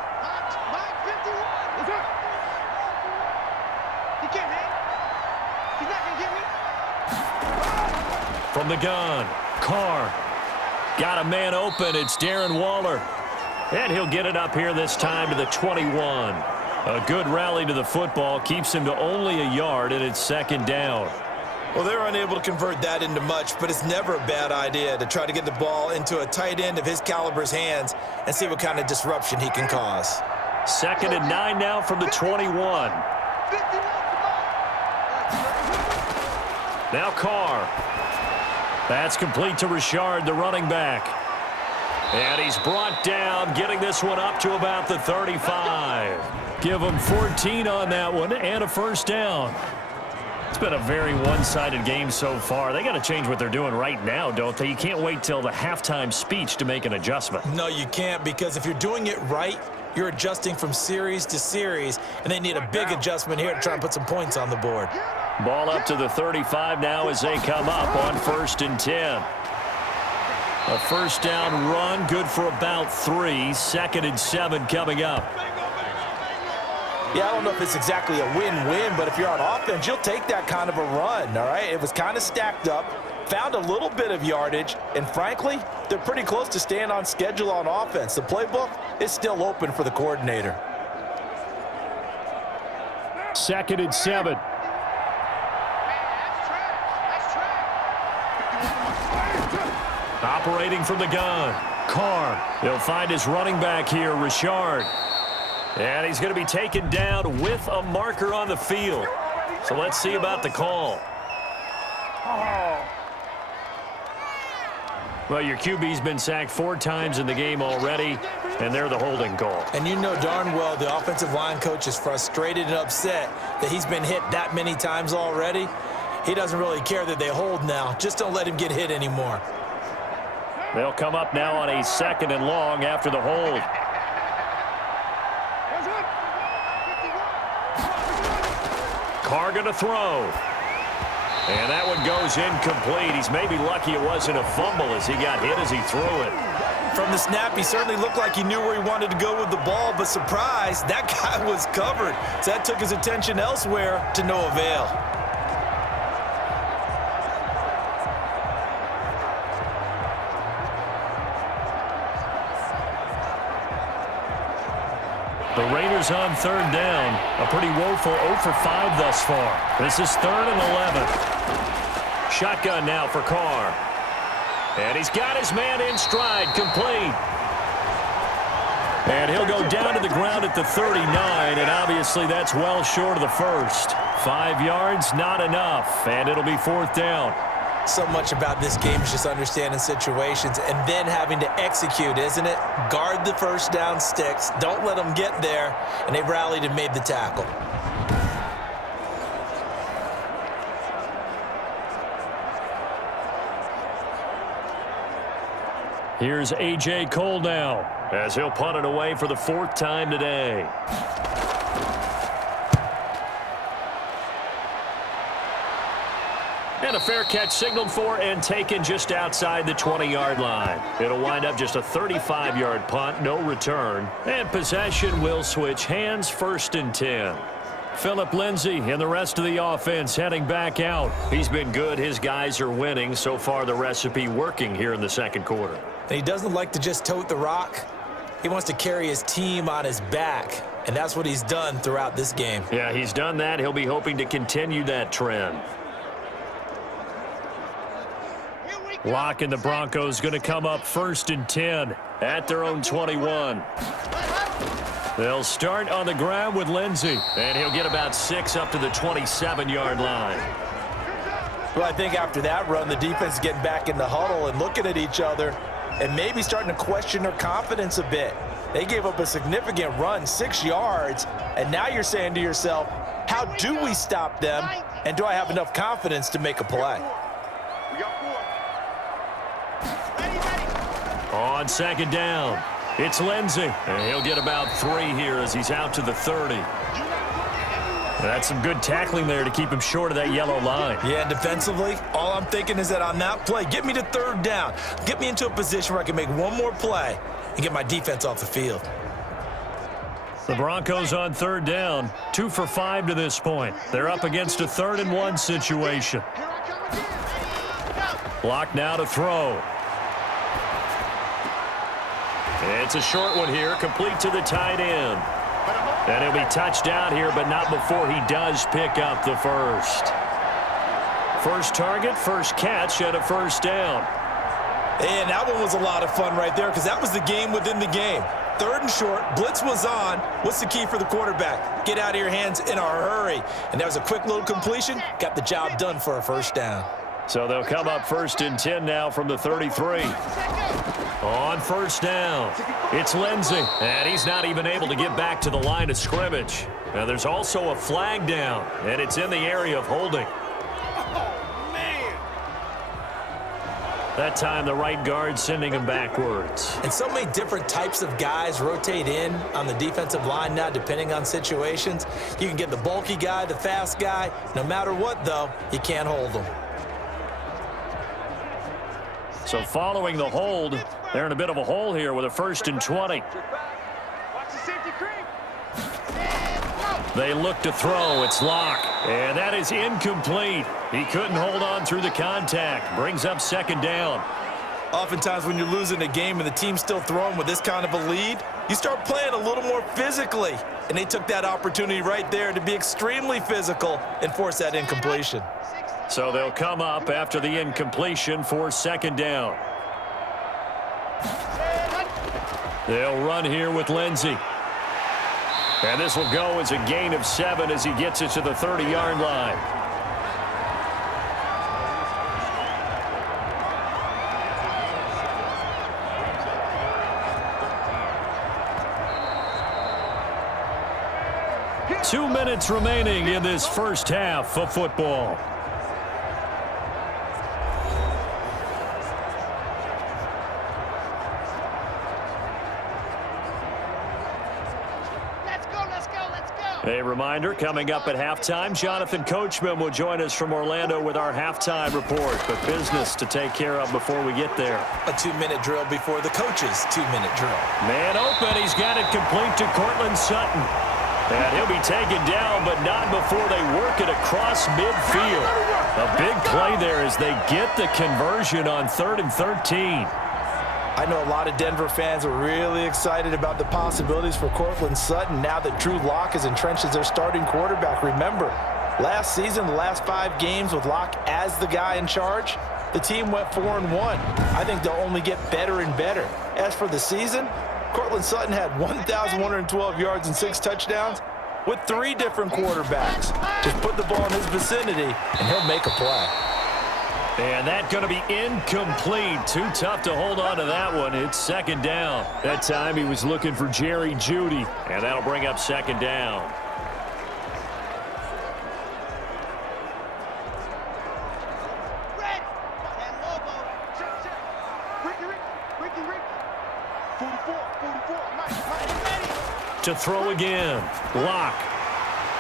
From the gun, Carr got a man open. It's Darren Waller. And he'll get it up here this time to the 21. A good rally to the football keeps him to only a yard, and it's 2nd down. Well, they're unable to convert that into much, but it's never a bad idea to try to get the ball into a tight end of his caliber's hands and see what kind of disruption he can cause. 2nd and 9 now from the 21. Now Carr. That's complete to Richard, the running back. And he's brought down, getting this one up to about the 35. Give him 14 on that one and a 1st down. It's been a very one-sided game so far. They got to change what they're doing right now, don't they? You can't wait till the halftime speech to make an adjustment. No, you can't, because if you're doing it right, you're adjusting from series to series, and they need a big adjustment here to try and put some points on the board. Ball up to the 35 now as they come up on 1st and 10. A 1st down run, good for about 3. 2nd and 7 coming up. Yeah, I don't know if it's exactly a win-win, but if you're on offense, you'll take that kind of a run, all right? It was kind of stacked up, found a little bit of yardage, and frankly, they're pretty close to staying on schedule on offense. The playbook is still open for the coordinator. 2nd and 7. Operating from the gun, Carr. He'll find his running back here, Richard. And he's going to be taken down with a marker on the field. So let's see about the call. Well, your QB's been sacked 4 times in the game already, and they're the holding call. And you know darn well the offensive line coach is frustrated and upset that he's been hit that many times already. He doesn't really care that they hold now. Just don't let him get hit anymore. They'll come up now on a 2nd and long after the hold. Carr going to throw. And that one goes incomplete. He's maybe lucky it wasn't a fumble as he got hit as he threw it. From the snap, he certainly looked like he knew where he wanted to go with the ball, but surprise, that guy was covered. So that took his attention elsewhere to no avail. The Raiders on 3rd down. A pretty woeful 0 for 5 thus far. This is 3rd and 11. Shotgun now for Carr. And he's got his man in stride, complete. And he'll go down to the ground at the 39, and obviously that's well short of the first. 5 yards, not enough, and it'll be 4th down. So much about this game is just understanding situations and then having to execute, isn't it? Guard the first down sticks. Don't let them get there. And they rallied and made the tackle. Here's A.J. Cole now as he'll punt it away for the 4th time today. And a fair catch signaled for and taken just outside the 20-yard line. It'll wind up just a 35-yard punt, no return. And possession will switch hands, 1st and 10. Phillip Lindsay and the rest of the offense heading back out. He's been good. His guys are winning. So far, the recipe working here in the second quarter. And he doesn't like to just tote the rock. He wants to carry his team on his back, and that's what he's done throughout this game. Yeah, he's done that. He'll be hoping to continue that trend. Locke and the Broncos going to come up 1st and 10 at their own 21. They'll start on the ground with Lindsay, and he'll get about 6 up to the 27-yard line. Well, I think after that run, the defense is getting back in the huddle and looking at each other and maybe starting to question their confidence a bit. They gave up a significant run, 6 yards, and now you're saying to yourself, how do we stop them, and do I have enough confidence to make a play? On 2nd down, it's Lindsay, and he'll get about 3 here as he's out to the 30. That's some good tackling there to keep him short of that yellow line. Yeah, and defensively, all I'm thinking is that on that play, get me to 3rd down. Get me into a position where I can make one more play and get my defense off the field. The Broncos on 3rd down, 2 for 5 to this point. They're up against a 3rd and 1 situation. Locke now to throw. It's a short one here, complete to the tight end. And he'll be touched down here, but not before he does pick up the first. First target, first catch at a 1st down. And that one was a lot of fun right there because that was the game within the game. 3rd and short, blitz was on. What's the key for the quarterback? Get out of your hands in a hurry. And that was a quick little completion. Got the job done for a 1st down. So they'll come up 1st and 10 now from the 33. On 1st down, it's Lindsay, and he's not even able to get back to the line of scrimmage. Now there's also a flag down, and it's in the area of holding. That time the right guard sending him backwards. And so many different types of guys rotate in on the defensive line now depending on situations. You can get the bulky guy, the fast guy. No matter what, though, you can't hold them. So following the hold, they're in a bit of a hole here with a 1st and 20. They look to throw. It's Locke. And that is incomplete. He couldn't hold on through the contact. Brings up 2nd down. Oftentimes when you're losing a game and the team's still throwing with this kind of a lead, you start playing a little more physically. And they took that opportunity right there to be extremely physical and force that incompletion. So they'll come up after the incompletion for 2nd down. They'll run here with Lindsay. And this will go as a gain of 7 as he gets it to the 30-yard line. Two minutes remaining in this first half of football. A reminder, coming up at halftime, Jonathan Coachman will join us from Orlando with our halftime report, but business to take care of before we get there. A 2-minute drill before the coach's 2-minute drill. Man open, he's got it complete to Cortland Sutton. And he'll be taken down, but not before they work it across midfield. A big play there as they get the conversion on 3rd and 13. I know a lot of Denver fans are really excited about the possibilities for Cortland Sutton now that Drew Lock is entrenched as their starting quarterback. Remember, last season, the last 5 games with Lock as the guy in charge, the team went 4-1. I think they'll only get better and better. As for the season, Cortland Sutton had 1,112 yards and 6 touchdowns with 3 different quarterbacks. Just put the ball in his vicinity, and he'll make a play. And that's going to be incomplete. Too tough to hold on to that one. It's 2nd down. That time he was looking for Jerry Jeudy, and that'll bring up 2nd down. To throw again. Locke.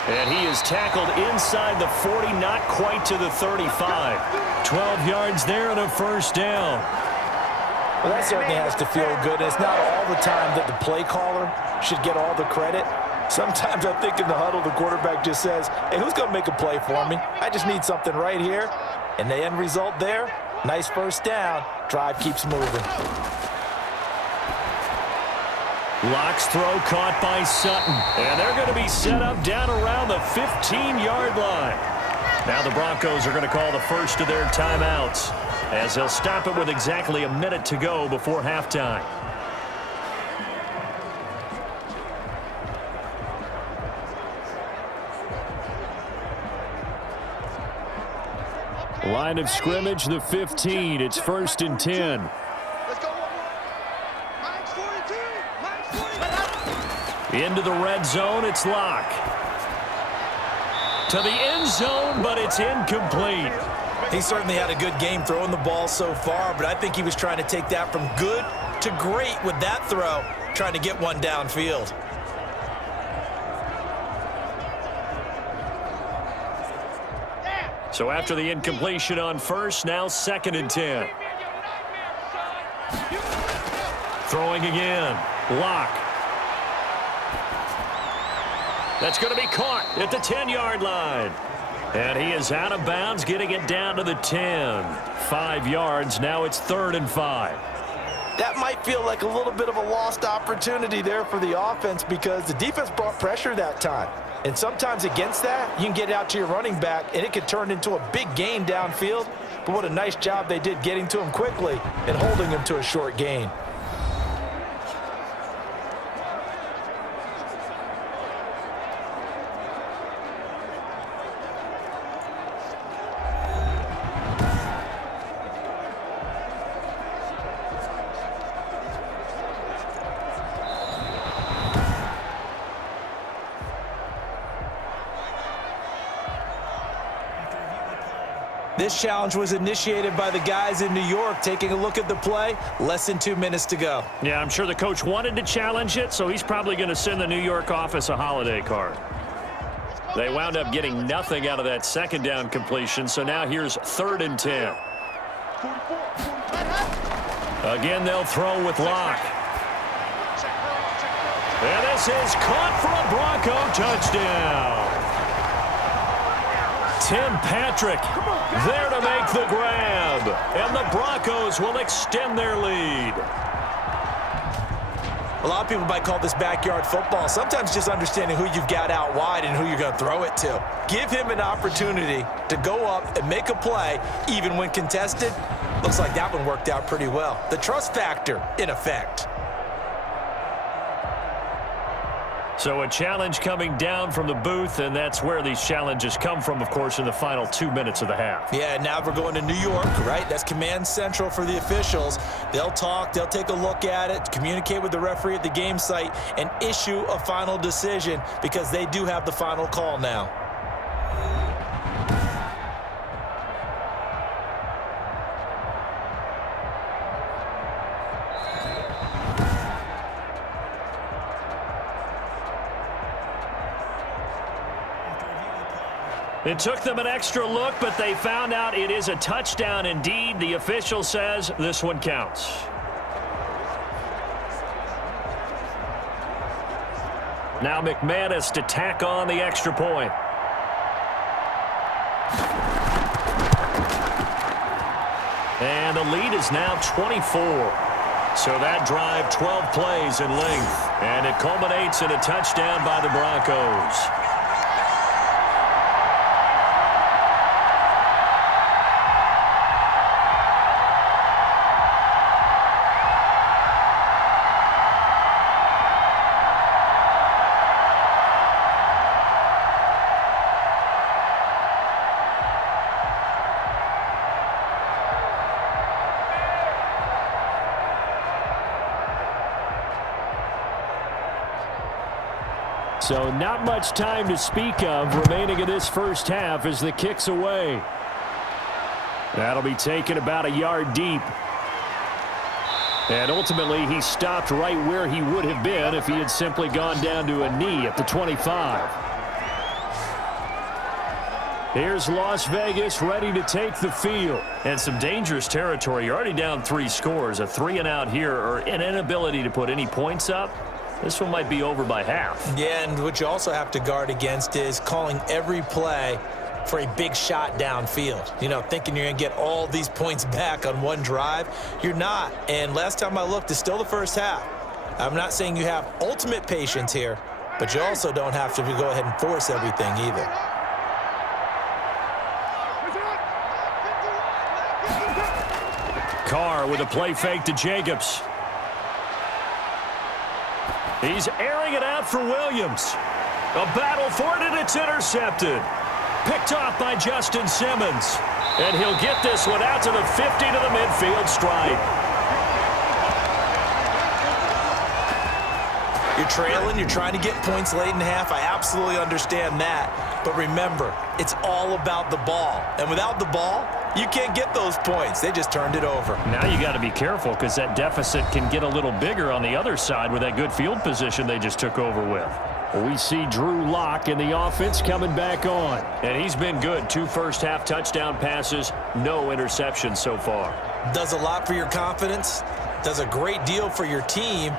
And he is tackled inside the 40, not quite to the 35. 12 yards there and a first down. Well, that certainly has to feel good. It's not all the time that the play caller should get all the credit. Sometimes I think in the huddle, the quarterback just says, hey, who's going to make a play for me? I just need something right here. And the end result there, nice first down. Drive keeps moving. Locke's throw caught by Sutton. And they're going to be set up down around the 15-yard line. Now the Broncos are going to call the first of their timeouts, as they'll stop it with exactly a minute to go before halftime. Line of scrimmage, the 15. It's 1st and 10. Let's go. Mine's 42. Mine's 42. Into the red zone, it's Locke. To the end zone, but it's incomplete. He certainly had a good game throwing the ball so far, but I think he was trying to take that from good to great with that throw, trying to get one downfield. So after the incompletion on first, now 2nd and 10. Throwing again. Locke. That's going to be caught at the 10-yard line. And he is out of bounds, getting it down to the 10. 5 yards. Now it's 3rd and 5. That might feel like a little bit of a lost opportunity there for the offense because the defense brought pressure that time. And sometimes against that, you can get out to your running back, and it could turn into a big gain downfield. But what a nice job they did getting to him quickly and holding him to a short gain. This challenge was initiated by the guys in New York. Taking a look at the play, less than 2 minutes to go. Yeah, I'm sure the coach wanted to challenge it, so he's probably going to send the New York office a holiday card. They wound up getting nothing out of that 2nd down completion, so now here's 3rd and 10. Again, they'll throw with Locke. And this is caught for a Bronco touchdown. Tim Patrick there to make the grab. And the Broncos will extend their lead. A lot of people might call this backyard football. Sometimes just understanding who you've got out wide and who you're going to throw it to. Give him an opportunity to go up and make a play, even when contested. Looks like that one worked out pretty well. The trust factor in effect. So a challenge coming down from the booth, and that's where these challenges come from, of course, in the final 2 minutes of the half. Yeah, now we're going to New York, right? That's command central for the officials. They'll talk, they'll take a look at it, communicate with the referee at the game site, and issue a final decision because they do have the final call now. It took them an extra look, but they found out it is a touchdown indeed. The official says this one counts. Now McManus to tack on the extra point. And the lead is now 24. So that drive, 12 plays in length. And it culminates in a touchdown by the Broncos. So not much time to speak of remaining in this first half as the kick's away. That'll be taken about a yard deep. And ultimately, he stopped right where he would have been if he had simply gone down to a knee at the 25. Here's Las Vegas ready to take the field. And some dangerous territory. You're already down 3 scores. A 3-and-out here or an inability to put any points up. This one might be over by half. Yeah, and what you also have to guard against is calling every play for a big shot downfield. You know, thinking you're going to get all these points back on one drive. You're not. And last time I looked, it's still the first half. I'm not saying you have ultimate patience here, but you also don't have to go ahead and force everything either. Carr with a play fake to Jacobs. He's airing it out for Williams. A battle for it, and it's intercepted. Picked off by Justin Simmons. And he'll get this one out to the 50 to the midfield stripe. You're trailing, you're trying to get points late in half. I absolutely understand that. But remember, it's all about the ball. And without the ball, you can't get those points. They just turned it over. Now you got to be careful because that deficit can get a little bigger on the other side with that good field position they just took over with. We see Drew Lock in the offense coming back on. And he's been good. 2 first-half touchdown passes, no interceptions so far. Does a lot for your confidence. Does a great deal for your team.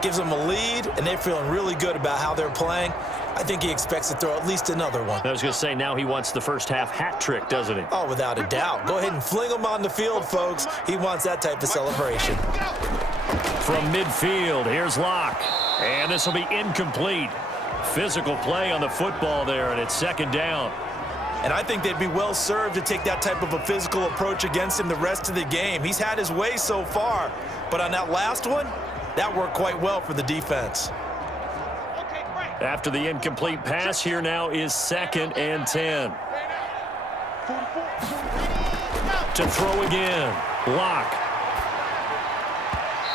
Gives them a lead, and they're feeling really good about how they're playing. I think he expects to throw at least another one. I was going to say, now he wants the first-half hat trick, doesn't he? Oh, without a doubt. Go ahead and fling him on the field, folks. He wants that type of celebration. From midfield, here's Locke. And this will be incomplete. Physical play on the football there, and it's 2nd down. And I think they'd be well served to take that type of a physical approach against him the rest of the game. He's had his way so far, but on that last one, that worked quite well for the defense. After the incomplete pass, here now is 2nd and 10. To throw again. Locke.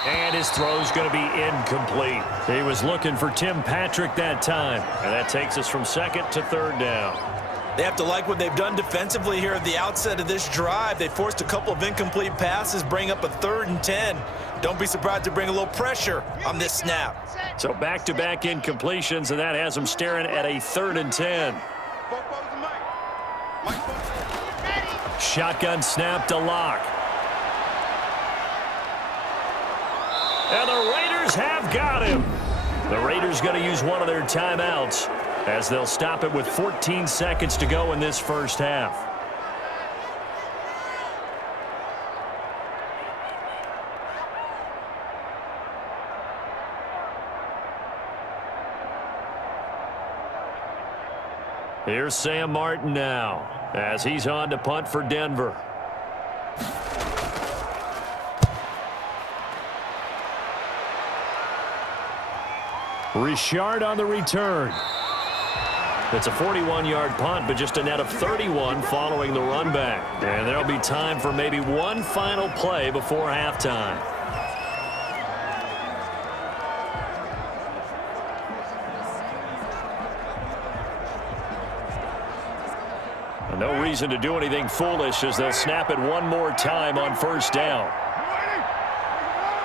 And his throw's going to be incomplete. He was looking for Tim Patrick that time. And that takes us from 2nd to 3rd down. They have to like what they've done defensively here at the outset of this drive. They forced a couple of incomplete passes, bring up a 3rd and 10. Don't be surprised to bring a little pressure on this snap. So back-to-back incompletions, and that has them staring at a 3rd and 10. Shotgun snap to Locke. And the Raiders have got him. The Raiders going to use one of their timeouts as they'll stop it with 14 seconds to go in this first half. Here's Sam Martin now as he's on to punt for Denver. Richard on the return. It's a 41-yard punt, but just a net of 31 following the run back. And there'll be time for maybe one final play before halftime. No reason to do anything foolish as they'll snap it one more time on 1st down.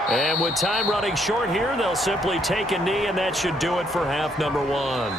And with time running short here, they'll simply take a knee, and that should do it for half number 1.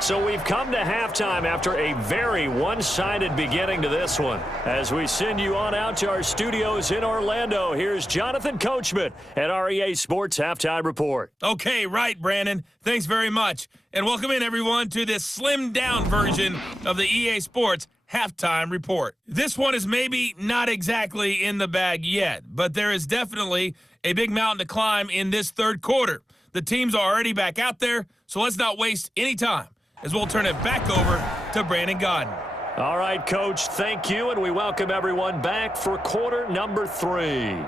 So we've come to halftime after a very one-sided beginning to this one. As we send you on out to our studios in Orlando, here's Jonathan Coachman at REA Sports Halftime Report. Okay, right, Brandon. Thanks very much. And welcome in, everyone, to this slimmed-down version of the EA Sports Halftime Report. This one is maybe not exactly in the bag yet, but there is definitely a big mountain to climb in this 3rd quarter. The teams are already back out there, so let's not waste any time as we'll turn it back over to Brandon Godden. All right, Coach, thank you, and we welcome everyone back for quarter number 3.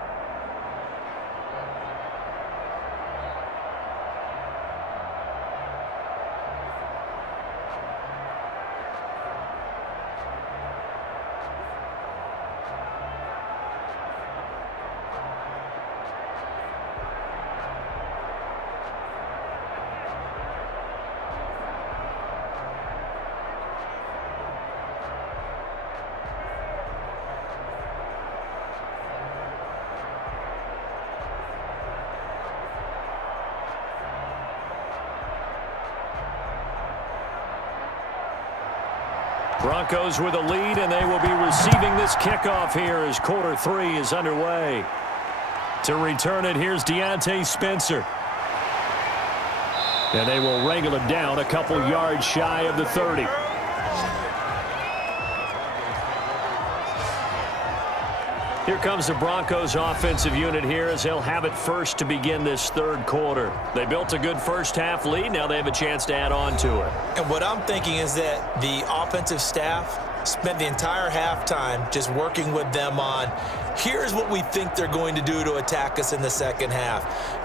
Broncos with a lead, and they will be receiving this kickoff here as quarter 3 is underway. To return it, here's Deontay Spencer. And they will wrangle him down a couple yards shy of the 30. Here comes the Broncos offensive unit here as they'll have it first to begin this third quarter. They built a good first half lead. Now they have a chance to add on to it. And what I'm thinking is that the offensive staff spent the entire halftime just working with them on, here's what we think they're going to do to attack us in the second half.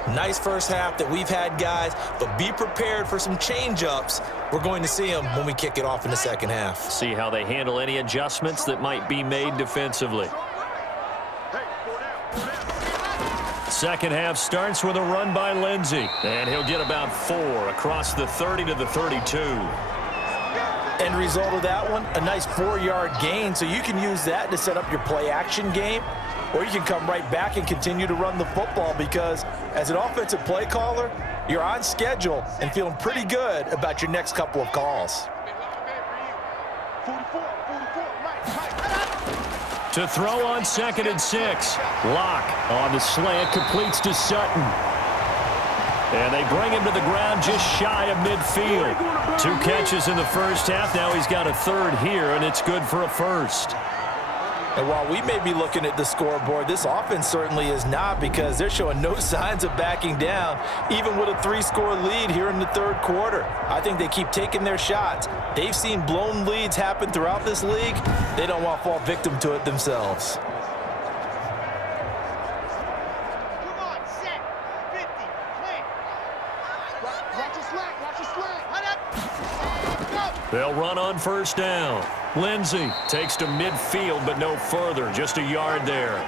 Nice first half that we've had, guys, but be prepared for some change-ups. We're going to see them when we kick it off in the second half. See how they handle any adjustments that might be made defensively. Second half starts with a run by Lindsey, and he'll get about 4 across the 30 to the 32. End result of that one, a nice 4-yard gain, so you can use that to set up your play-action game, or you can come right back and continue to run the football because as an offensive play caller, you're on schedule and feeling pretty good about your next couple of calls. To throw on 2nd and 6. Locke on the slant, completes to Sutton. And they bring him to the ground just shy of midfield. 2 catches in the first half. Now he's got a 3rd here, and it's good for a 1st. And while we may be looking at the scoreboard, this offense certainly is not because they're showing no signs of backing down, even with a 3-score lead here in the third quarter. I think they keep taking their shots. They've seen blown leads happen throughout this league. They don't want to fall victim to it themselves. Come on, set, 50, clean. Watch the slant, watch the slant. Let up. They'll run on 1st down. Lindsey takes to midfield, but no further. Just a yard there.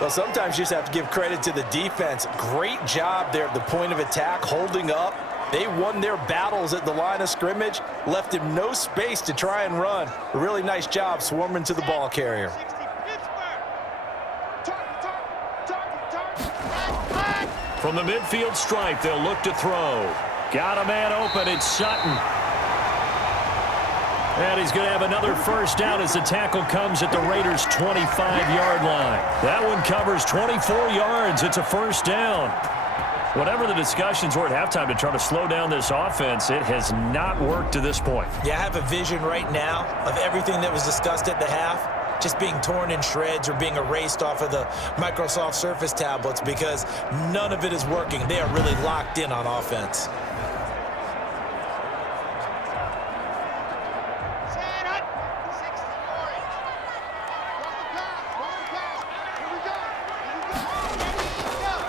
Well, sometimes you just have to give credit to the defense. Great job there at the point of attack, holding up. They won their battles at the line of scrimmage, left him no space to try and run. A really nice job swarming to the ball carrier. From the midfield stripe, they'll look to throw. Got a man open. It's Sutton. And he's going to have another 1st down as the tackle comes at the Raiders' 25-yard line. That one covers 24 yards. It's a 1st down. Whatever the discussions were at halftime to try to slow down this offense, it has not worked to this point. Yeah, I have a vision right now of everything that was discussed at the half just being torn in shreds or being erased off of the Microsoft Surface tablets because none of it is working. They are really locked in on offense.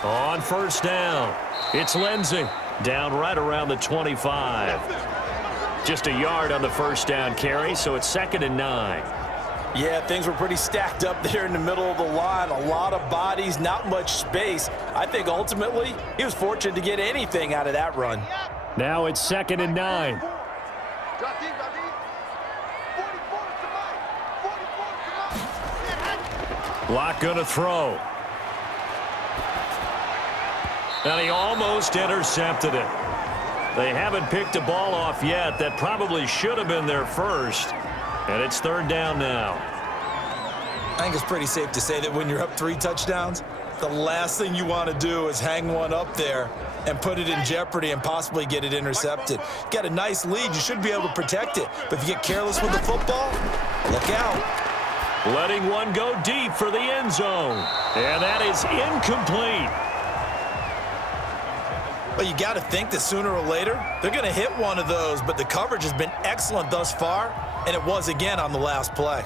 On 1st down, it's Lindsey. Down right around the 25. Just a yard on the 1st down carry, so it's 2nd and 9. Yeah, things were pretty stacked up there in the middle of the line. A lot of bodies, not much space. I think ultimately he was fortunate to get anything out of that run. Now it's 2nd and 9. Locke gonna throw. And he almost intercepted it. They haven't picked a ball off yet. That probably should have been their 1st. And it's 3rd down now. I think it's pretty safe to say that when you're up 3 touchdowns, the last thing you want to do is hang one up there and put it in jeopardy and possibly get it intercepted. You got a nice lead. You should be able to protect it. But if you get careless with the football, look out. Letting one go deep for the end zone. And that is incomplete. Well, you got to think that sooner or later, they're going to hit one of those, but the coverage has been excellent thus far, and it was again on the last play.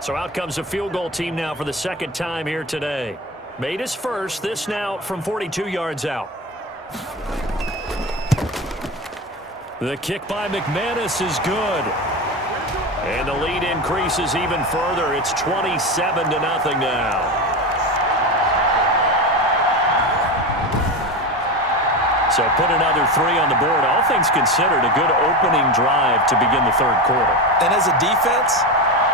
So out comes a field goal team now for the 2nd time here today. Made his 1st, this now from 42 yards out. The kick by McManus is good. And the lead increases even further. It's 27-0 now. So put another 3 on the board. All things considered, a good opening drive to begin the third quarter. And as a defense,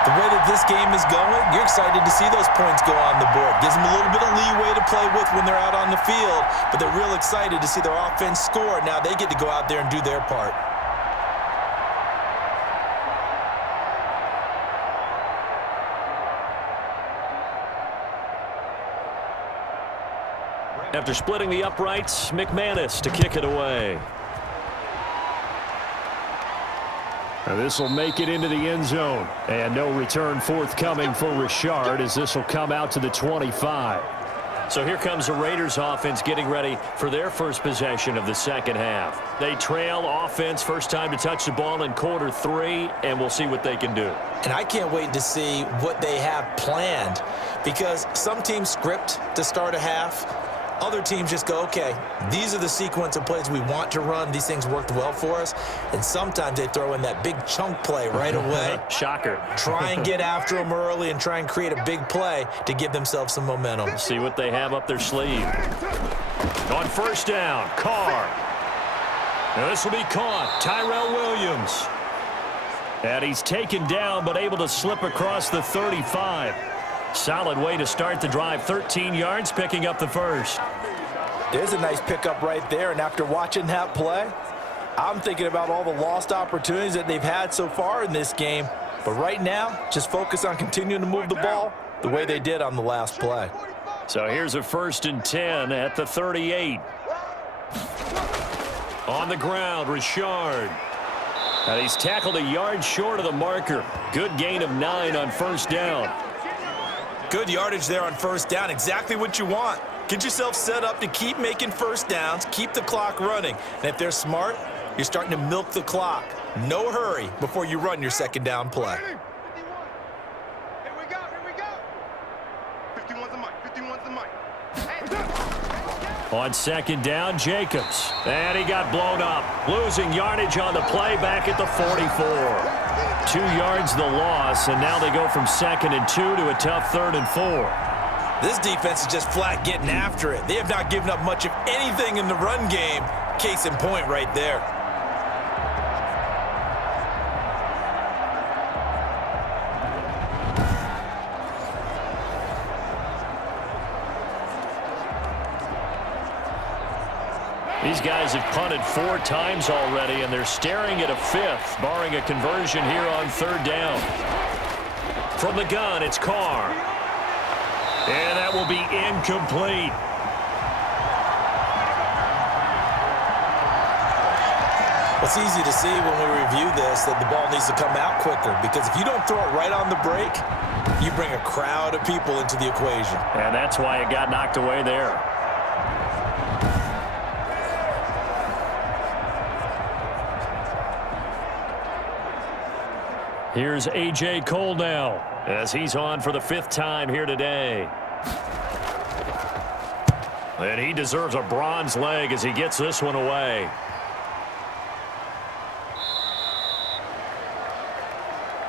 The way that this game is going, you're excited to see those points go on the board. Gives them a little bit of leeway to play with when they're out on the field, but they're real excited to see their offense score. Now they get to go out there and do their part. After splitting the uprights, McManus to kick it away. This will make it into the end zone. And no return forthcoming for Richard as this will come out to the 25. So here comes the Raiders offense getting ready for their first possession of the second half. They trail offense, first time to touch the ball in quarter 3, and we'll see what they can do. And I can't wait to see what they have planned, because some teams script to start a half. Other teams just go, okay, these are the sequence of plays we want to run. These things worked well for us. And sometimes they throw in that big chunk play right away. Shocker. Try and get after them early and try and create a big play to give themselves some momentum. See what they have up their sleeve. On first down, Carr. Now this will be caught. Tyrell Williams. And he's taken down but able to slip across the 35. Solid way to start the drive. 13 yards, picking up the first. There's a nice pickup right there, and after watching that play, I'm thinking about all the lost opportunities that they've had so far in this game. But right now, just focus on continuing to move the ball the way they did on the last play. So here's a 1st and 10 at the 38. On the ground, Richard. And he's tackled a yard short of the marker. Good gain of 9 on first down. Good yardage there on first down. Exactly what you want. Get yourself set up to keep making first downs, keep the clock running. And if they're smart, you're starting to milk the clock. No hurry before you run your second down play. Here we go, here we go. 51's the mic, 51's the mic. On second down, Jacobs. And he got blown up. Losing yardage on the play back at the 44. 2 yards the loss, and now they go from 2nd and 2 to a tough 3rd and 4. This defense is just flat getting after it. They have not given up much of anything in the run game. Case in point right there. These guys have punted 4 times already, and they're staring at a 5th, barring a conversion here on 3rd down. From the gun, it's Carr. And that will be incomplete. It's easy to see when we review this that the ball needs to come out quicker, because if you don't throw it right on the break, you bring a crowd of people into the equation. And that's why it got knocked away there. Here's A.J. Cole now as he's on for the 5th time here today. And he deserves a bronze leg as he gets this one away.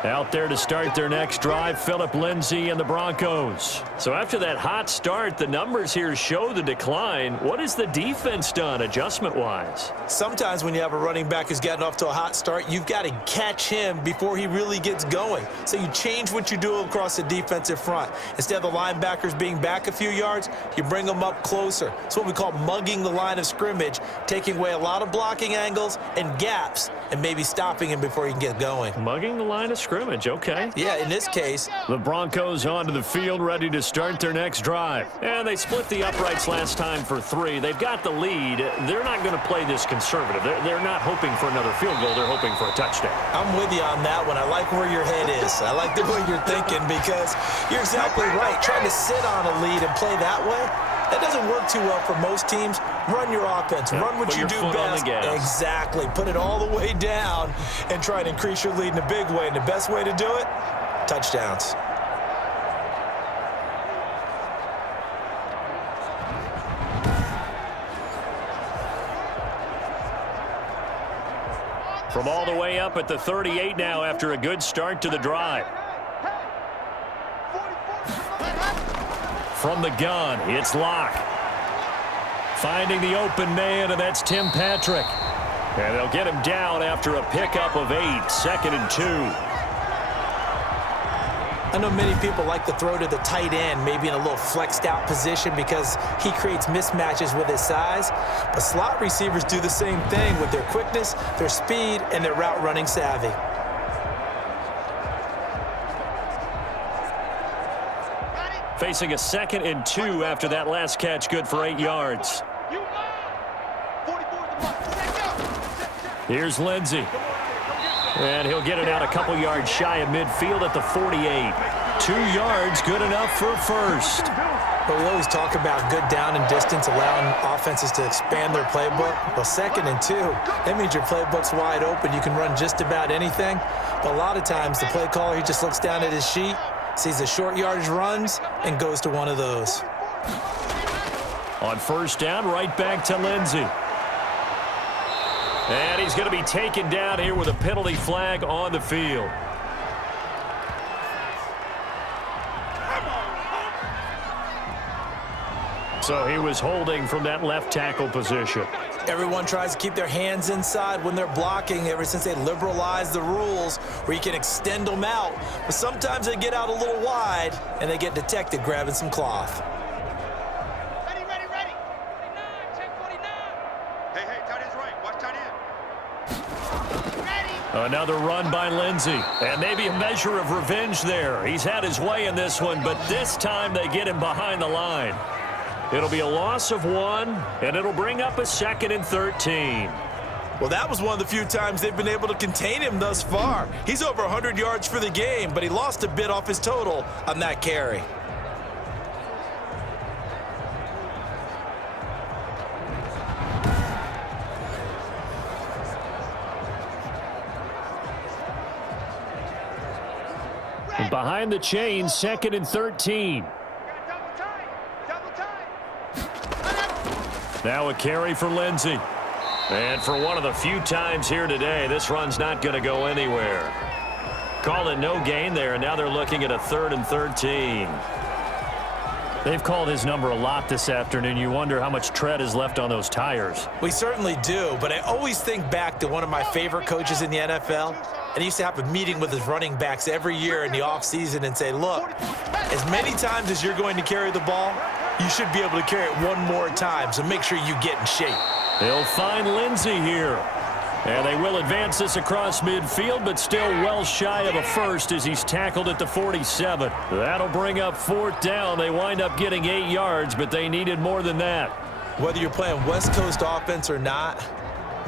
Out there to start their next drive, Phillip Lindsay and the Broncos. So after that hot start, the numbers here show the decline. What has the defense done adjustment-wise? Sometimes when you have a running back who's gotten off to a hot start, you've got to catch him before he really gets going. So you change what you do across the defensive front. Instead of the linebackers being back a few yards, you bring them up closer. It's what we call mugging the line of scrimmage, taking away a lot of blocking angles and gaps and maybe stopping him before he can get going. Mugging the line of scrimmage, okay. Yeah, in this case, the Broncos onto the field ready to start their next drive. And they split the uprights last time for 3. They've got the lead. They're not going to play this conservative. They're not hoping for another field goal. They're hoping for a touchdown. I'm with you on that one. I like where your head is. I like the way you're thinking, because you're exactly right. Trying to sit on a lead and play that way, that doesn't work too well for most teams. Run your offense. Run what you do best. Exactly. Put it all the way down and try and increase your lead in a big way. And the best way to do it, touchdowns. From all the way up at the 38 now after a good start to the drive. From the gun, it's Locke. Finding the open man, and that's Tim Patrick. And they'll get him down after a pickup of 8, 2nd and 2. I know many people like to throw to the tight end, maybe in a little flexed out position because he creates mismatches with his size. But slot receivers do the same thing with their quickness, their speed, and their route running savvy. Facing a 2nd and 2 after that last catch, good for 8 yards. Here's Lindsey. And he'll get it out a couple yards shy of midfield at the 48. 2 yards, good enough for a first. But we always talk about good down and distance, allowing offenses to expand their playbook. Well, 2nd and 2, that means your playbook's wide open. You can run just about anything. But a lot of times, the play caller, he just looks down at his sheet, sees the short yardage runs, and goes to one of those. On first down, right back to Lindsey. And he's going to be taken down here with a penalty flag on the field. So he was holding from that left tackle position. Everyone tries to keep their hands inside when they're blocking ever since they liberalized the rules where you can extend them out. But sometimes they get out a little wide and they get detected grabbing some cloth. Ready, ready, ready. 49, 10-49. Hey, tight end's right. Watch tight end. Ready. Another run by Lindsey. And maybe a measure of revenge there. He's had his way in this one, but this time they get him behind the line. It'll be a loss of 1, and it'll bring up a 2nd and 13. Well, that was one of the few times they've been able to contain him thus far. He's over 100 yards for the game, but he lost a bit off his total on that carry. And behind the chains, 2nd and 13. Now a carry for Lindsey. And for one of the few times here today, this run's not going to go anywhere. Call it no gain there, and now they're looking at a 3rd and 13. They've called his number a lot this afternoon. You wonder how much tread is left on those tires. We certainly do, but I always think back to one of my favorite coaches in the NFL. And he used to have a meeting with his running backs every year in the offseason and say, look, as many times as you're going to carry the ball, you should be able to carry it one more time, so make sure you get in shape. They'll find Lindsey here. And they will advance this across midfield, but still well shy of a first as he's tackled at the 47. That'll bring up 4th down. They wind up getting 8 yards, but they needed more than that. Whether you're playing West Coast offense or not,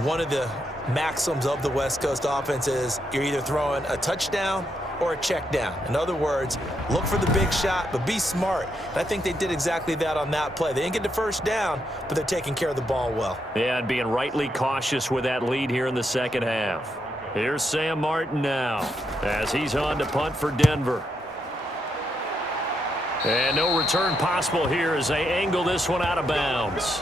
one of the maxims of the West Coast offense is you're either throwing a touchdown or a check down. In other words, look for the big shot, but be smart. And I think they did exactly that on that play. They didn't get the first down, but they're taking care of the ball well. Yeah, and being rightly cautious with that lead here in the second half. Here's Sam Martin now as he's on to punt for Denver. And no return possible here as they angle this one out of bounds.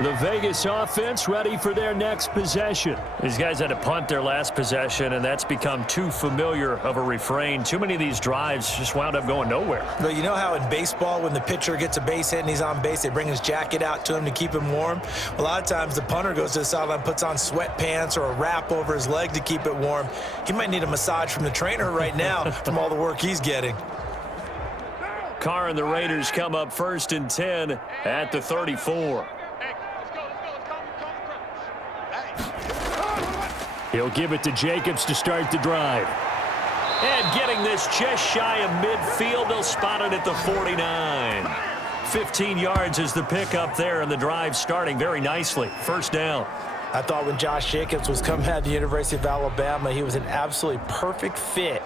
The Vegas offense ready for their next possession. These guys had to punt their last possession, and that's become too familiar of a refrain. Too many of these drives just wound up going nowhere. But you know how in baseball, when the pitcher gets a base hit and he's on base, they bring his jacket out to him to keep him warm? A lot of times the punter goes to the sideline, puts on sweatpants or a wrap over his leg to keep it warm. He might need a massage from the trainer right now from all the work he's getting. Carr and the Raiders come up 1st and 10 at the 34. He'll give it to Jacobs to start the drive. And getting this just shy of midfield, they'll spot it at the 49. 15 yards is the pickup there, and the drive starting very nicely. 1st down. I thought when Josh Jacobs was coming out of the University of Alabama, he was an absolutely perfect fit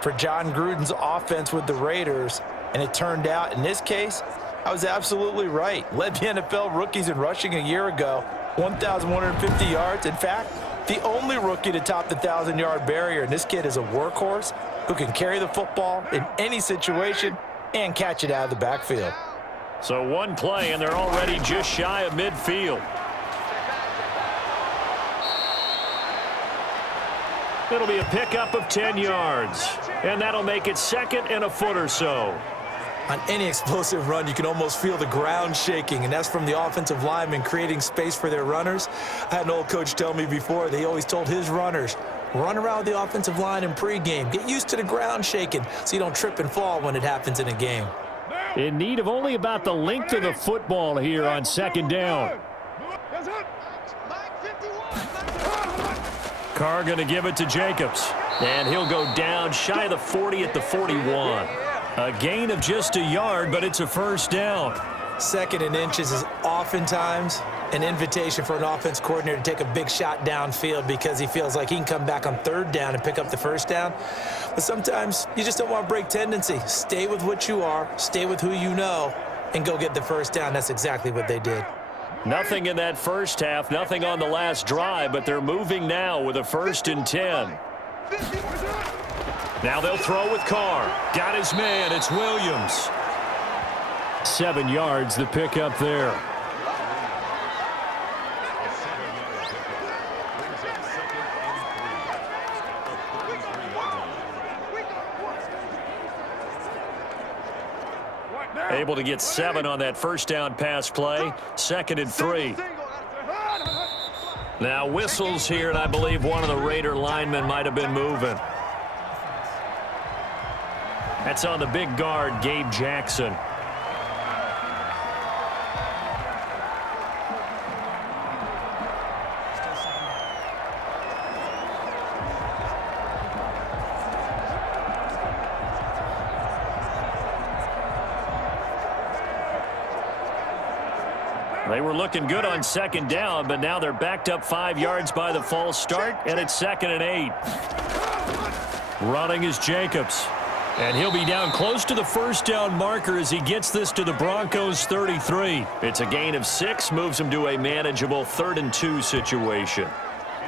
for John Gruden's offense with the Raiders. And it turned out, in this case, I was absolutely right. Led the NFL rookies in rushing a year ago, 1,150 yards. In fact, the only rookie to top the 1,000-yard barrier. And this kid is a workhorse who can carry the football in any situation and catch it out of the backfield. So one play, and they're already just shy of midfield. It'll be a pickup of 10 yards, and that'll make it 2nd and a foot or so. On any explosive run, you can almost feel the ground shaking, and that's from the offensive linemen creating space for their runners. I had an old coach tell me before that he always told his runners, Run around with the offensive line in pregame. Get used to the ground shaking so you don't trip and fall when it happens in a game. In need of only about the length of the football here on second down. Carr going to give it to Jacobs. And he'll go down shy of the 40 at the 41. A gain of just a yard, but it's a first down. Second and inches is oftentimes an invitation for an offense coordinator to take a big shot downfield because he feels like he can come back on third down and pick up the first down. But sometimes you just don't want to break tendency. Stay with what you are, stay with who you know, and go get the first down. That's exactly what they did. Nothing in that first half, nothing on the last drive, but they're moving now with a 1st and 10. Now they'll throw with Carr. Got his man. It's Williams. 7 yards, the pickup there. Able to get 7 on that first down pass play. 2nd and 3. Now whistles here, and I believe one of the Raider linemen might have been moving. That's on the big guard, Gabe Jackson. They were looking good on second down, but now they're backed up 5 yards by the false start, and it's 2nd and 8. Running is Jacobs. And he'll be down close to the first down marker as he gets this to the Broncos 33. It's a gain of 6, moves him to a manageable 3rd and 2 situation.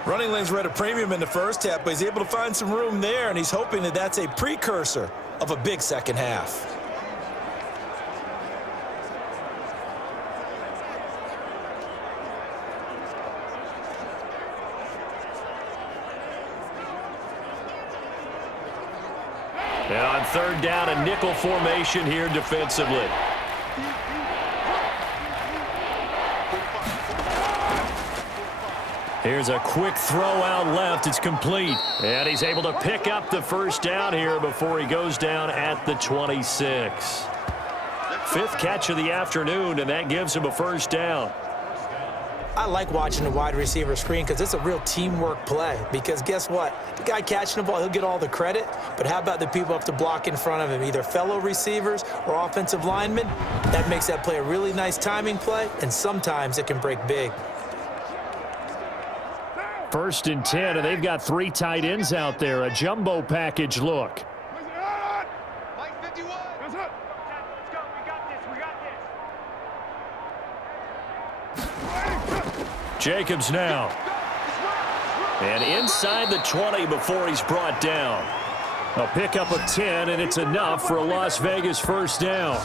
Running lanes were at a premium in the first half, but he's able to find some room there, and he's hoping that that's a precursor of a big second half. And on third down, a nickel formation here defensively. Here's a quick throw out left. It's complete. And he's able to pick up the first down here before he goes down at the 26. 5th catch of the afternoon, and that gives him a first down. I like watching the wide receiver screen because it's a real teamwork play. Because guess what? The guy catching the ball, he'll get all the credit. But how about the people up to block in front of him, either fellow receivers or offensive linemen? That makes that play a really nice timing play, and sometimes it can break big. 1st and 10, and they've got 3 tight ends out there. A jumbo package look. Jacobs now. And inside the 20 before he's brought down. A pickup of 10, and it's enough for a Las Vegas first down.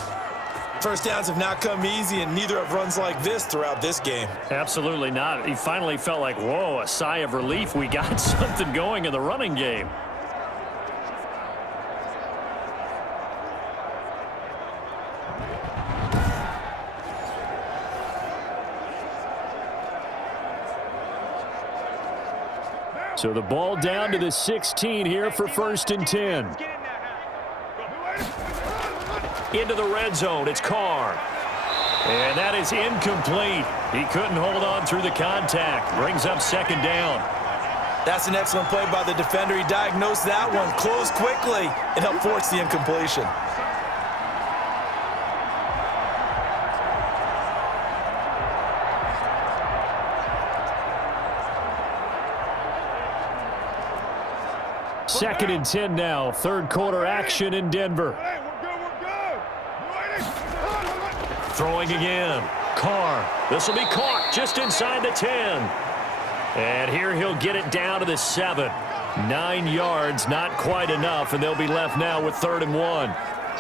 First downs have not come easy, and neither have runs like this throughout this game. Absolutely not. He finally felt like, whoa, a sigh of relief. We got something going in the running game. So the ball down to the 16 here for 1st and 10. Into the red zone, it's Carr. And that is incomplete. He couldn't hold on through the contact. Brings up 2nd down. That's an excellent play by the defender. He diagnosed that one, closed quickly, and helped force the incompletion. Second and 10 now. 3rd quarter action in Denver. Throwing again. Carr. This will be caught just inside the 10. And here he'll get it down to the 7. 9 yards, not quite enough, and they'll be left now with 3rd and 1.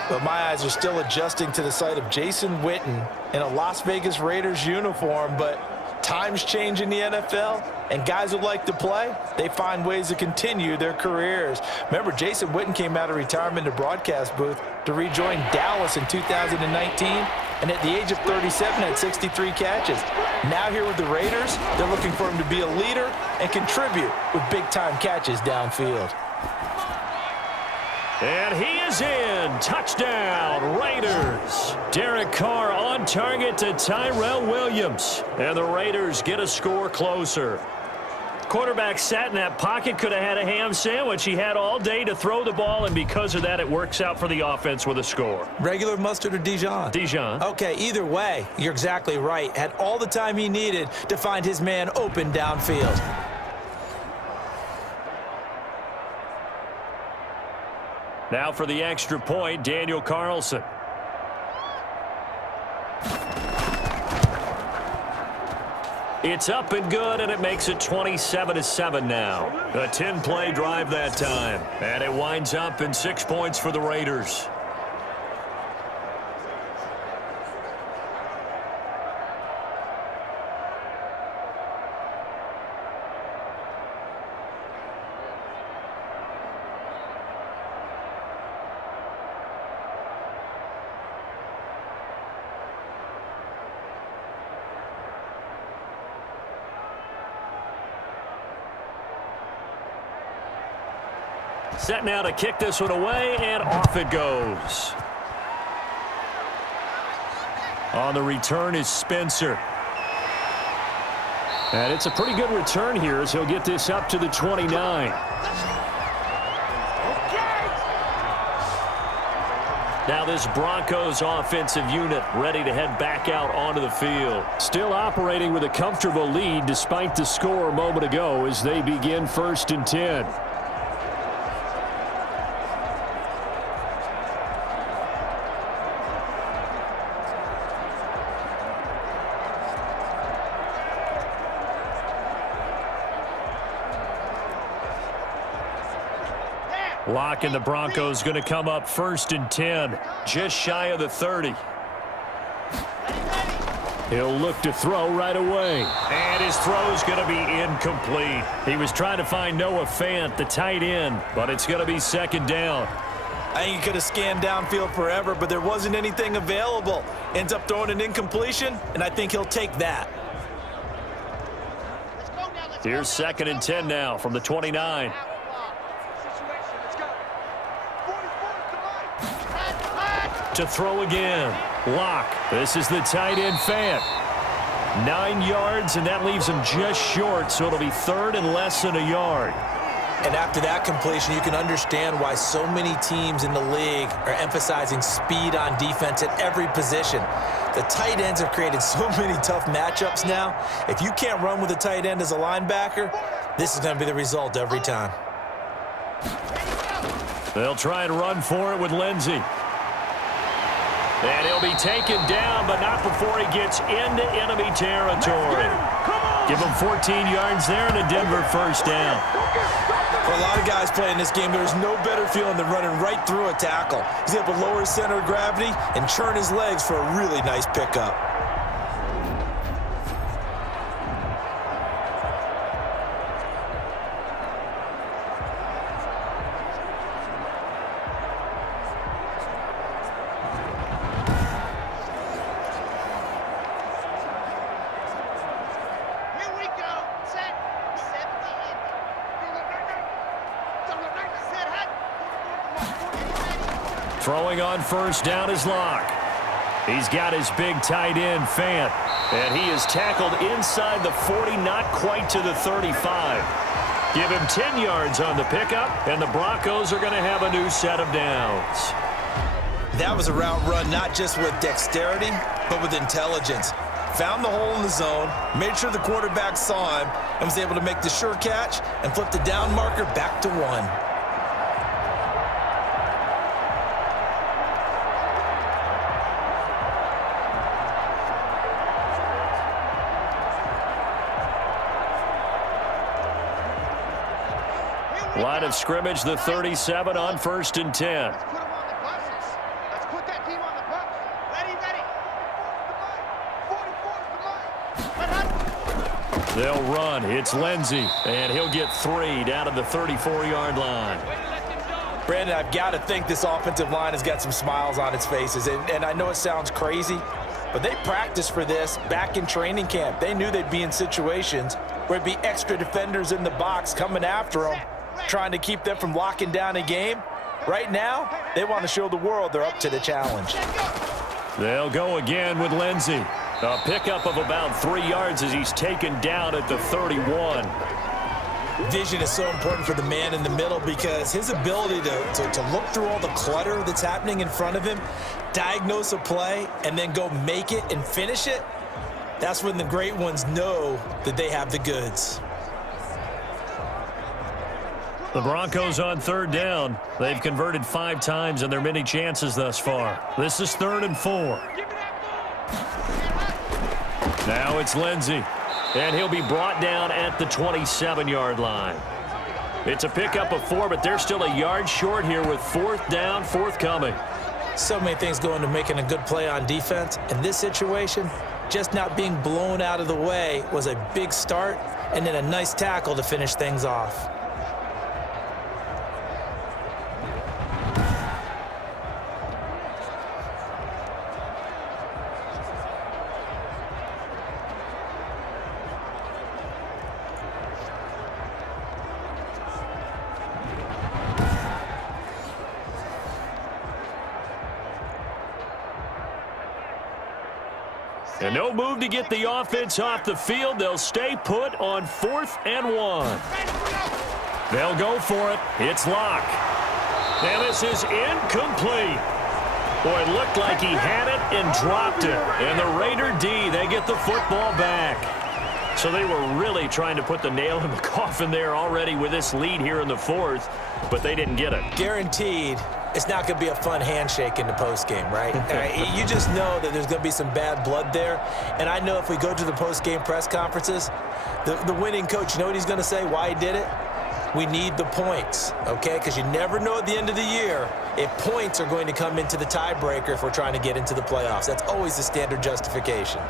But my eyes are still adjusting to the sight of Jason Witten in a Las Vegas Raiders uniform, but times change in the NFL, and guys who like to play, they find ways to continue their careers. Remember, Jason Witten came out of retirement in the broadcast booth to rejoin Dallas in 2019. and at the age of 37 had 63 catches. Now here with the Raiders, they're looking for him to be a leader and contribute with big-time catches downfield. And he is in. Touchdown, Raiders. Derek Carr on target to Tyrell Williams. And the Raiders get a score closer. Quarterback sat in that pocket, could have had a ham sandwich. He had all day to throw the ball, and because of that, it works out for the offense with a score. Regular mustard or Dijon? Dijon. Okay, either way, you're exactly right. Had all the time he needed to find his man open downfield. Now for the extra point, Daniel Carlson. It's up and good, and it makes it 27-7 now. A 10-play drive that time, and it winds up in 6 points for the Raiders. Set now to kick this one away, and off it goes. On the return is Spencer. And it's a pretty good return here as he'll get this up to the 29. Now this Broncos offensive unit ready to head back out onto the field. Still operating with a comfortable lead despite the score a moment ago as they begin 1st and 10. Lock and the Broncos going to come up 1st and 10, just shy of the 30. He'll look to throw right away. And his throw's going to be incomplete. He was trying to find Noah Fant, the tight end, but it's going to be 2nd down. I think he could have scanned downfield forever, but there wasn't anything available. Ends up throwing an incompletion, and I think he'll take that. Here's 2nd and 10 now from the 29. To throw again. Lock. This is the tight end Fant. 9 yards, and that leaves him just short, so it'll be 3rd and less than a yard. And after that completion, you can understand why so many teams in the league are emphasizing speed on defense at every position. The tight ends have created so many tough matchups now. If you can't run with a tight end as a linebacker, this is going to be the result every time. They'll try and run for it with Lindsey. And he'll be taken down, but not before he gets into enemy territory. Give him 14 yards there and a Denver 1st down. For a lot of guys playing this game, there's no better feeling than running right through a tackle. He's able to lower his center of gravity and churn his legs for a really nice pickup. Throwing on 1st down is Lock. He's got his big tight end, Fant. And he is tackled inside the 40, not quite to the 35. Give him 10 yards on the pickup, and the Broncos are going to have a new set of downs. That was a route run not just with dexterity, but with intelligence. Found the hole in the zone, made sure the quarterback saw him, and was able to make the sure catch and flip the down marker back to 1. Line of scrimmage, the 37 on 1st and 10. Let's put them on the buses. Let's put that team on the bus. Ready, ready. 44's the line. They'll run. It's Lindsey, and he'll get 3 down to the 34-yard line. Brandon, I've got to think this offensive line has got some smiles on its faces. And I know it sounds crazy, but they practiced for this back in training camp. They knew they'd be in situations where it'd be extra defenders in the box coming after them, trying to keep them from locking down a game. Right now, they want to show the world they're up to the challenge. They'll go again with Lindsey. A pickup of about 3 yards as he's taken down at the 31. Vision is so important for the man in the middle because his ability to look through all the clutter that's happening in front of him, diagnose a play, and then go make it and finish it, that's when the great ones know that they have the goods. The Broncos on 3rd down. They've converted 5 times in their many chances thus far. This is 3rd and 4. Now it's Lindsey, and he'll be brought down at the 27-yard line. It's a pickup of 4, but they're still a yard short here with 4th down forthcoming. So many things go into making a good play on defense. In this situation, just not being blown out of the way was a big start, and then a nice tackle to finish things off. And no move to get the offense off the field. They'll stay put on 4th and 1. They'll go for it. It's Locke. And this is incomplete. Boy, it looked like he had it and dropped it. And the Raider D, they get the football back. So they were really trying to put the nail in the coffin there already with this lead here in the 4th, but they didn't get it. Guaranteed. It's not going to be a fun handshake in the postgame, right? You just know that there's going to be some bad blood there. And I know if we go to the postgame press conferences, the winning coach, you know what he's going to say, why he did it? We need the points, okay? Because you never know at the end of the year if points are going to come into the tiebreaker if we're trying to get into the playoffs. That's always the standard justification.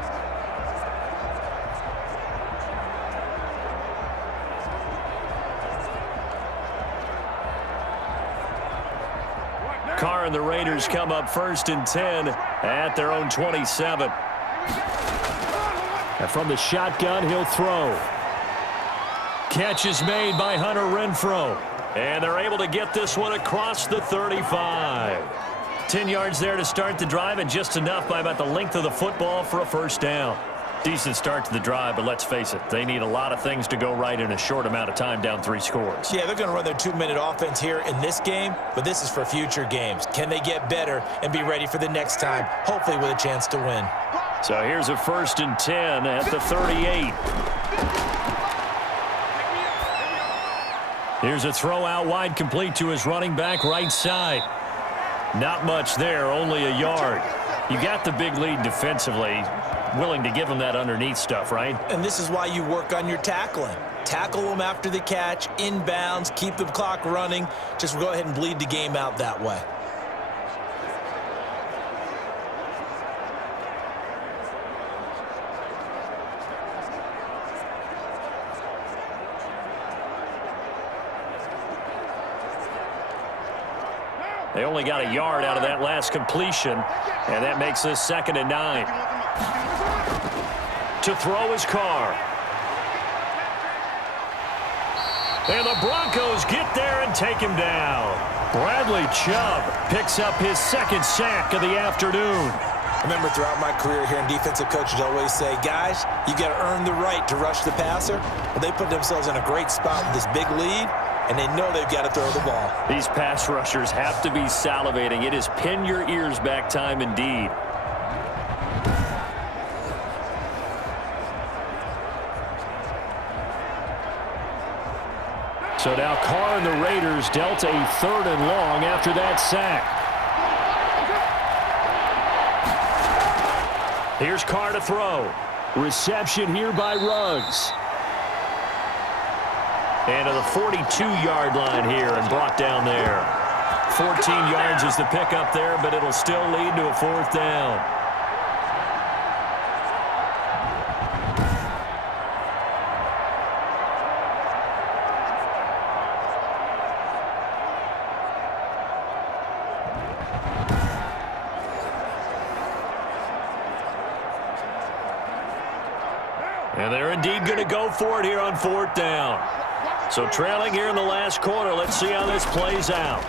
Carr and the Raiders come up 1st and 10 at their own 27. And from the shotgun, he'll throw. Catch is made by Hunter Renfrow. And they're able to get this one across the 35. 10 yards there to start the drive, and just enough by about the length of the football for a 1st down. Decent start to the drive, but let's face it, they need a lot of things to go right in a short amount of time, down 3 scores. Yeah, they're going to run their 2-minute offense here in this game, but this is for future games. Can they get better and be ready for the next time, hopefully with a chance to win? So here's a 1st and 10 at the 38. Here's a throw out wide, complete to his running back right side. Not much there, only a yard. You got the big lead defensively. Willing to give him that underneath stuff, right? And this is why you work on your tackling. Tackle them after the catch, inbounds, keep the clock running. Just go ahead and bleed the game out that way. They only got a yard out of that last completion, and that makes this 2nd and 9. To throw is Carr. And the Broncos get there and take him down. Bradley Chubb picks up his 2nd sack of the afternoon. I remember throughout my career here in defensive coaches always say, guys, you got to earn the right to rush the passer. Well, they put themselves in a great spot with this big lead, and they know they've got to throw the ball. These pass rushers have to be salivating. It is pin your ears back time indeed. So now Carr and the Raiders dealt a 3rd and long after that sack. Here's Carr to throw. Reception here by Ruggs. And to the 42-yard line here and brought down there. 14 yards is the pickup there, but it'll still lead to a 4th down. And they're indeed going to go for it here on 4th down. So trailing here in the last quarter. Let's see how this plays out.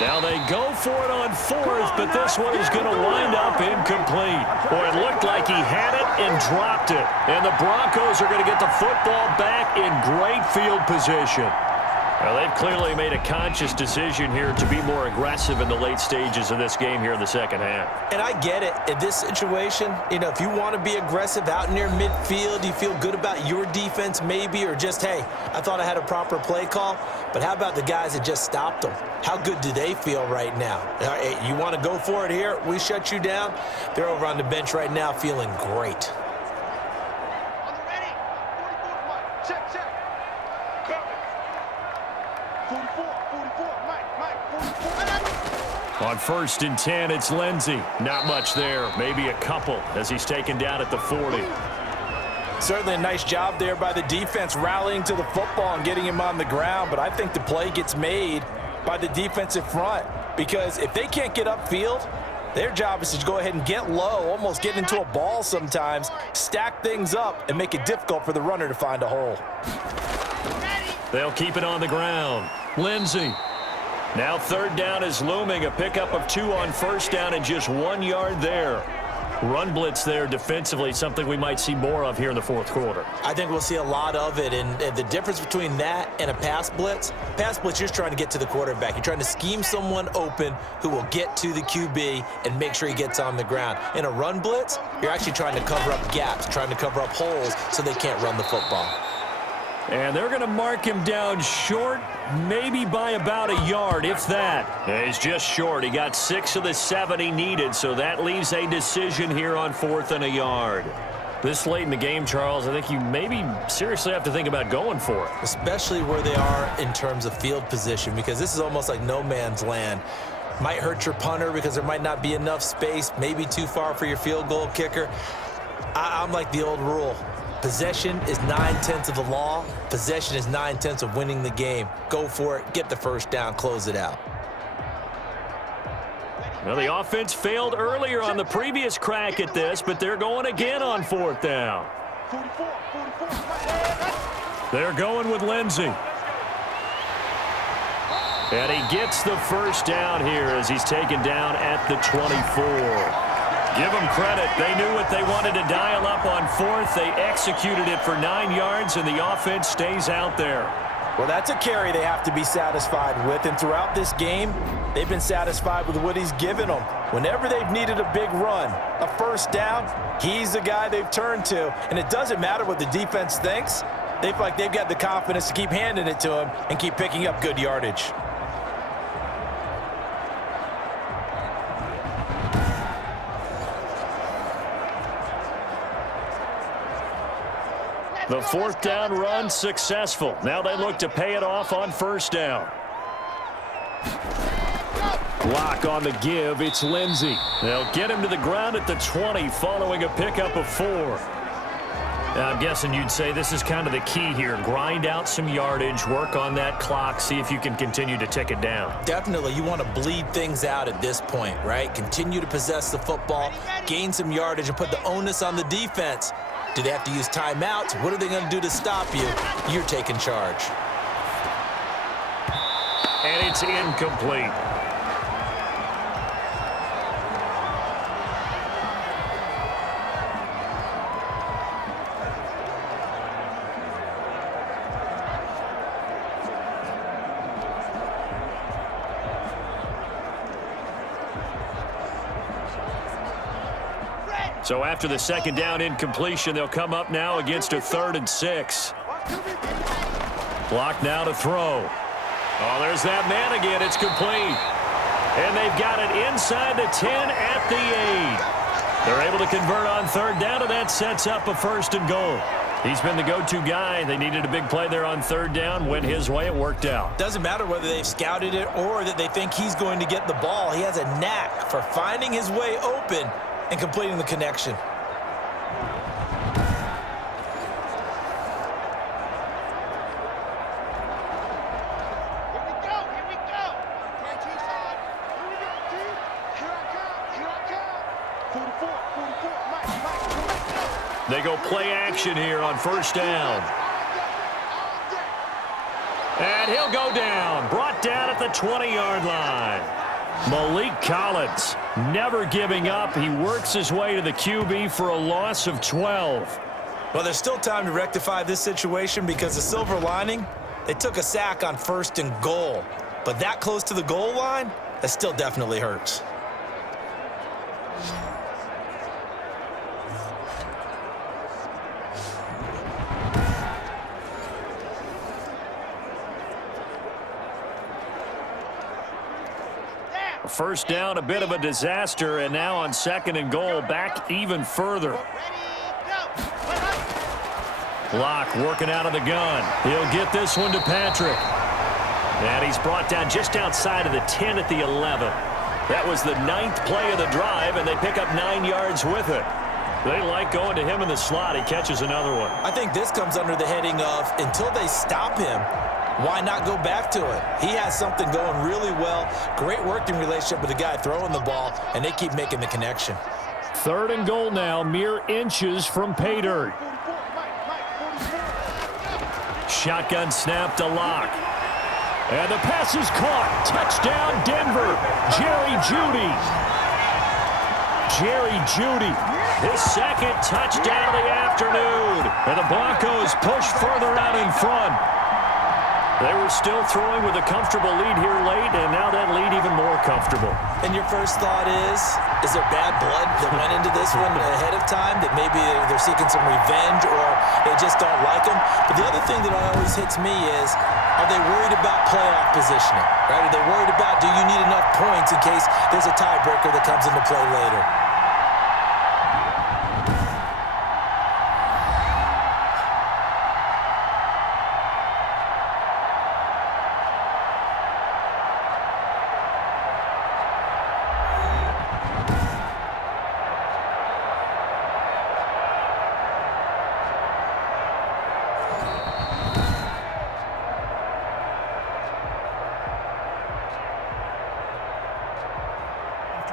Now they go for it on 4th, but this one is going to wind up incomplete. Boy, it looked like he had it and dropped it. And the Broncos are going to get the football back in great field position. Well, they've clearly made a conscious decision here to be more aggressive in the late stages of this game here in the second half. And I get it. In this situation, if you want to be aggressive out near midfield, you feel good about your defense maybe, or just, hey, I thought I had a proper play call. But how about the guys that just stopped them? How good do they feel right now? You want to go for it here? We shut you down. They're over on the bench right now feeling great. On the ready. 44, check, check. 44, Mike, 44. On 1st and 10, it's Lindsey. Not much there. Maybe a couple as he's taken down at the 40. Certainly a nice job there by the defense rallying to the football and getting him on the ground. But I think the play gets made by the defensive front, because if they can't get upfield, their job is to go ahead and get low, almost get into a ball sometimes, stack things up, and make it difficult for the runner to find a hole. They'll keep it on the ground. Lindsey. Now 3rd down is looming. A pickup of 2 on 1st down and just 1 yard there. Run blitz there defensively, something we might see more of here in the 4th quarter. I think we'll see a lot of it, and the difference between that and a pass blitz, you're just trying to get to the quarterback. You're trying to scheme someone open who will get to the QB and make sure he gets on the ground. In a run blitz, you're actually trying to cover up gaps, trying to cover up holes so they can't run the football. And they're going to mark him down short, maybe by about a yard, if that. Yeah, he's just short. He got 6 of the 7 he needed, so that leaves a decision here on 4th and a yard. This late in the game, Charles, I think you maybe seriously have to think about going for it. Especially where they are in terms of field position, because this is almost like no man's land. Might hurt your punter because there might not be enough space, maybe too far for your field goal kicker. I'm like the old rule. Possession is 9/10 of the law. Possession is 9/10 of winning the game. Go for it. Get the 1st down. Close it out. Well, the offense failed earlier on the previous crack at this, but they're going again on 4th down. 44. They're going with Lindsey. And he gets the 1st down here as he's taken down at the 24. Give them credit. They knew what they wanted to dial up on 4th. They executed it for 9 yards, and the offense stays out there. Well, that's a carry they have to be satisfied with, and throughout this game, they've been satisfied with what he's given them. Whenever they've needed a big run, a 1st down, he's the guy they've turned to, and it doesn't matter what the defense thinks. They feel like they've got the confidence to keep handing it to him and keep picking up good yardage. The 4th down run successful. Now they look to pay it off on 1st down. Block on the give. It's Lindsey. They'll get him to the ground at the 20 following a pickup of 4. Now, I'm guessing you'd say this is kind of the key here. Grind out some yardage, work on that clock, see if you can continue to tick it down. Definitely, you want to bleed things out at this point, right? Continue to possess the football, gain some yardage, and put the onus on the defense. Do they have to use timeouts? What are they going to do to stop you? You're taking charge. And it's incomplete. So after the 2nd down incompletion, they'll come up now against a 3rd and 6. Block now to throw. Oh, there's that man again. It's complete. And they've got it inside the 10 at the 8. They're able to convert on 3rd down, and that sets up a 1st and goal. He's been the go-to guy. They needed a big play there on 3rd down. Went his way. It worked out. Doesn't matter whether they've scouted it or that they think he's going to get the ball. He has a knack for finding his way open and completing the connection. They go play action here on first down. And he'll go down. Brought down at the 20-yard line. Malik Collins never giving up. He works his way to the QB for a loss of 12. Well, there's still time to rectify this situation because the silver lining, they took a sack on 1st and goal. But that close to the goal line, that still definitely hurts. First down, a bit of a disaster, and now on 2nd and goal, back even further. Locke working out of the gun. He'll get this one to Patrick. And he's brought down just outside of the 10 at the 11. That was the 9th play of the drive, and they pick up 9 yards with it. They like going to him in the slot. He catches another one. I think this comes under the heading of until they stop him, why not go back to it? He has something going really well. Great working relationship with the guy throwing the ball, and they keep making the connection. 3rd and goal now, mere inches from pay dirt. Shotgun snap to Locke. And the pass is caught. Touchdown, Denver. Jerry Jeudy. Jerry Jeudy, his 2nd touchdown of the afternoon. And the Broncos push further out in front. They were still throwing with a comfortable lead here late, and now that lead even more comfortable. And your first thought is there bad blood that went into this one ahead of time, that maybe they're seeking some revenge or they just don't like them? But the other thing that always hits me is, are they worried about playoff positioning? Right? Are they worried about, do you need enough points in case there's a tiebreaker that comes into play later?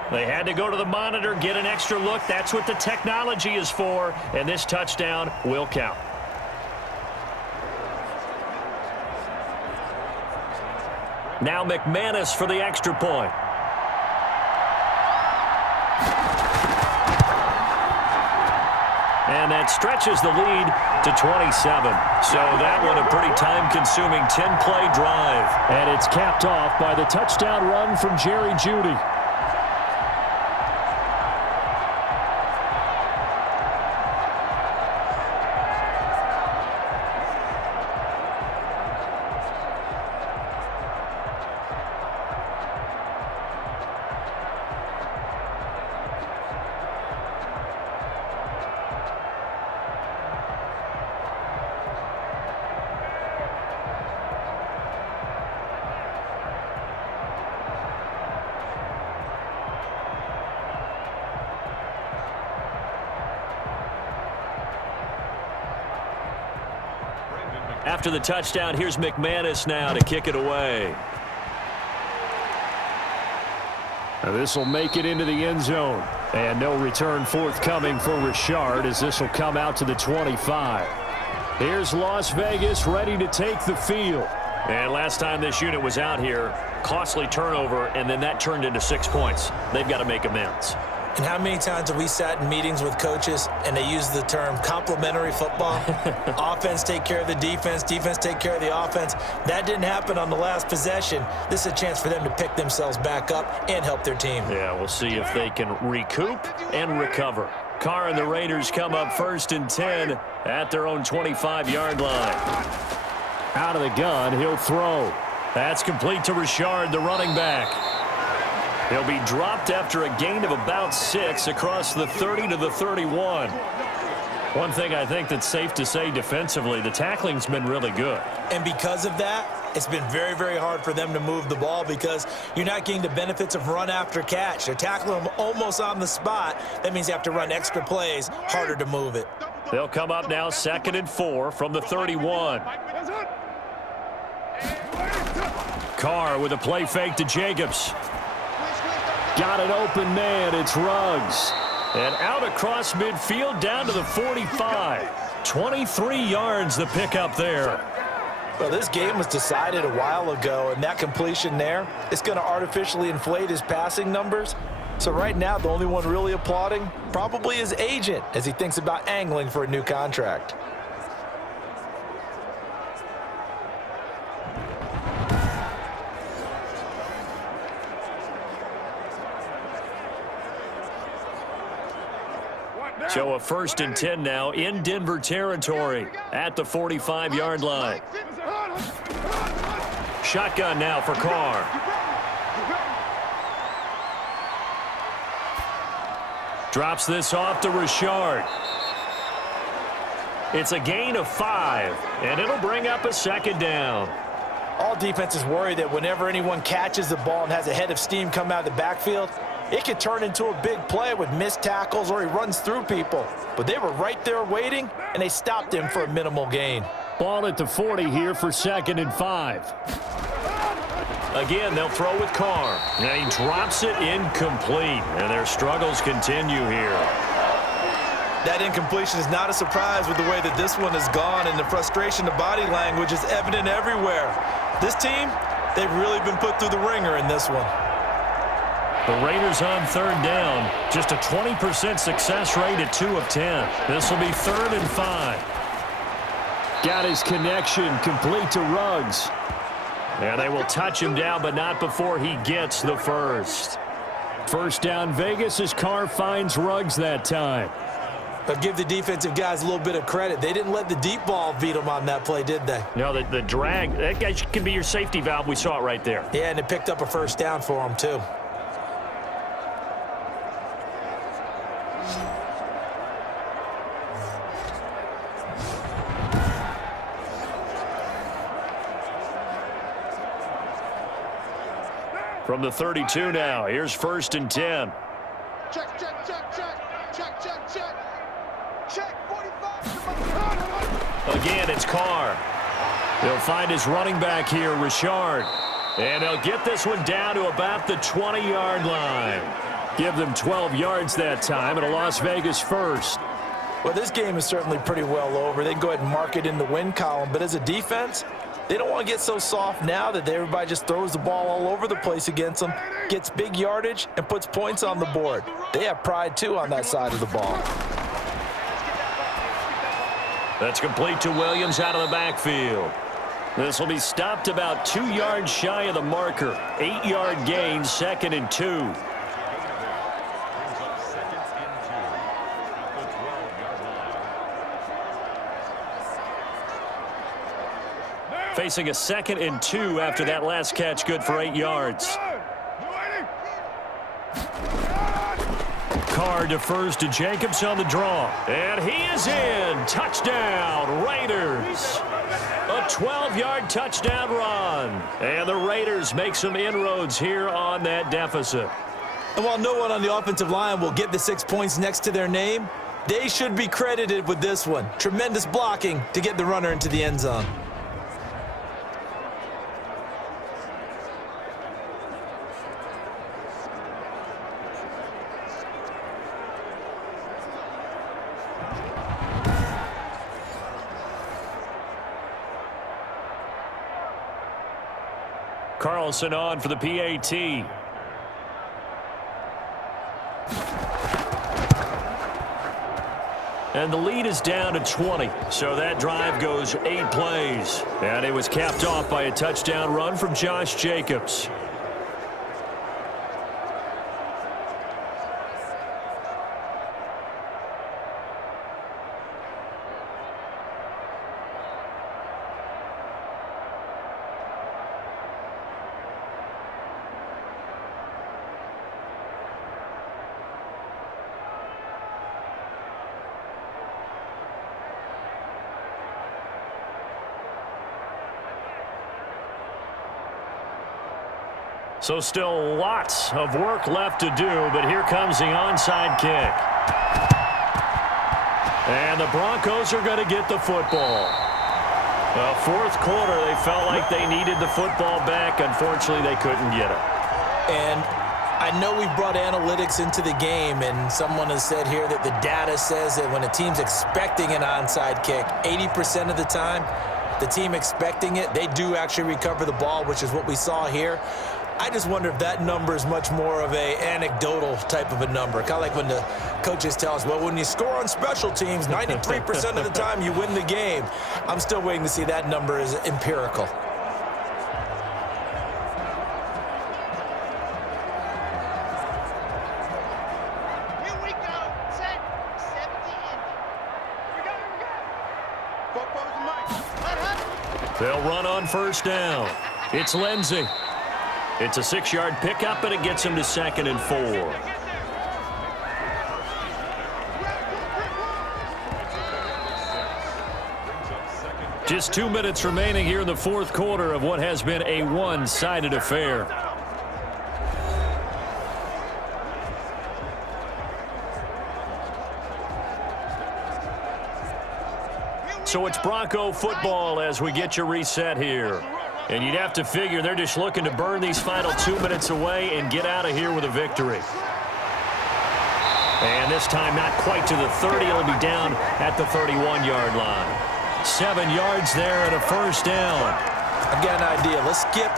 They had to go to the monitor, get an extra look. That's what the technology is for, and this touchdown will count. Now McManus for the extra point. And that stretches the lead to 27. So that one a pretty time-consuming 10-play drive. And it's capped off by the touchdown run from Jerry Jeudy. After the touchdown, here's McManus now to kick it away. This will make it into the end zone. And no return forthcoming for Richard as this will come out to the 25. Here's Las Vegas ready to take the field. And last time this unit was out here, costly turnover, and then that turned into 6 points. They've got to make amends. And how many times have we sat in meetings with coaches and they use the term complementary football? Offense take care of the defense, defense take care of the offense. That didn't happen on the last possession. This is a chance for them to pick themselves back up and help their team. Yeah, we'll see if they can recoup and recover. Carr and the Raiders come up 1st and 10 at their own 25-yard line. Out of the gun, he'll throw. That's complete to Richard, the running back. He'll be dropped after a gain of about 6 across the 30 to the 31. One thing I think that's safe to say defensively, the tackling's been really good. And because of that, it's been very, very hard for them to move the ball because you're not getting the benefits of run after catch. They're tackling them almost on the spot. That means you have to run extra plays, harder to move it. They'll come up now 2nd and 4 from the 31. Carr with a play fake to Jacobs. Got an open man. It's Ruggs. And out across midfield down to the 45. 23 yards the pickup there. Well, this game was decided a while ago, and that completion there is going to artificially inflate his passing numbers. So right now, the only one really applauding probably his agent as he thinks about angling for a new contract. So a 1st and 10 now in Denver territory at the 45-yard line. Shotgun now for Carr. Drops this off to Richard. It's a gain of 5, and it'll bring up a 2nd down. All defenses worry that whenever anyone catches the ball and has a head of steam come out of the backfield, it could turn into a big play with missed tackles or he runs through people. But they were right there waiting, and they stopped him for a minimal gain. Ball at the 40 here for 2nd and 5. Again, they'll throw with Carr. And he drops it incomplete. And their struggles continue here. That incompletion is not a surprise with the way that this one has gone, and the frustration, the body language is evident everywhere. This team, they've really been put through the ringer in this one. The Raiders on 3rd down. Just a 20% success rate at 2 of 10. This will be 3rd and 5. Got his connection complete to Ruggs. And they will touch him down, but not before he gets the first. 1st down Vegas as Carr finds Ruggs that time. But give the defensive guys a little bit of credit. They didn't let the deep ball beat them on that play, did they? No, the drag, that guy can be your safety valve. We saw it right there. Yeah, and it picked up a 1st down for him, too. From the 32 now, here's 1st and 10. Check, check, check, check. Check, check, check. Check, 45. Again, it's Carr. They'll find his running back here, Richard. And they'll get this one down to about the 20-yard line. Give them 12 yards that time, and a Las Vegas 1st. Well, this game is certainly pretty well over. They can go ahead and mark it in the win column. But as a defense, they don't want to get so soft now that everybody just throws the ball all over the place against them, gets big yardage, and puts points on the board. They have pride, too, on that side of the ball. That's complete to Williams out of the backfield. This will be stopped about 2 yards shy of the marker. 8-yard gain, 2nd and 2. Facing a 2nd and 2 after that last catch, good for 8 yards. Carr defers to Jacobs on the draw. And he is in. Touchdown, Raiders. A 12-yard touchdown run. And the Raiders make some inroads here on that deficit. And while no one on the offensive line will get the 6 points next to their name, they should be credited with this one. Tremendous blocking to get the runner into the end zone. Carlson on for the PAT. And the lead is down to 20. So that drive goes 8 plays. And it was capped off by a touchdown run from Josh Jacobs. So still lots of work left to do, but here comes the onside kick. And the Broncos are going to get the football. Well, 4th quarter, they felt like they needed the football back. Unfortunately, they couldn't get it. And I know we've brought analytics into the game, and someone has said here that the data says that when a team's expecting an onside kick, 80% of the time, the team expecting it, they do actually recover the ball, which is what we saw here. I just wonder if that number is much more of a anecdotal type of a number. Kind of like when the coaches tell us, well, when you score on special teams, 93% of the time you win the game. I'm still waiting to see that number is empirical. Here we go. Set. 70 in. Here we go. They'll run on first down. It's Lindsey. It's a 6-yard pickup, and it gets him to 2nd and 4. Just 2 minutes remaining here in the fourth quarter of what has been a one-sided affair. So it's Bronco football as we get you reset here. And you'd have to figure they're just looking to burn these final 2 minutes away and get out of here with a victory. And this time not quite to the 30. It'll be down at the 31-yard line. 7 yards there and a first down. I've got an idea. Let's skip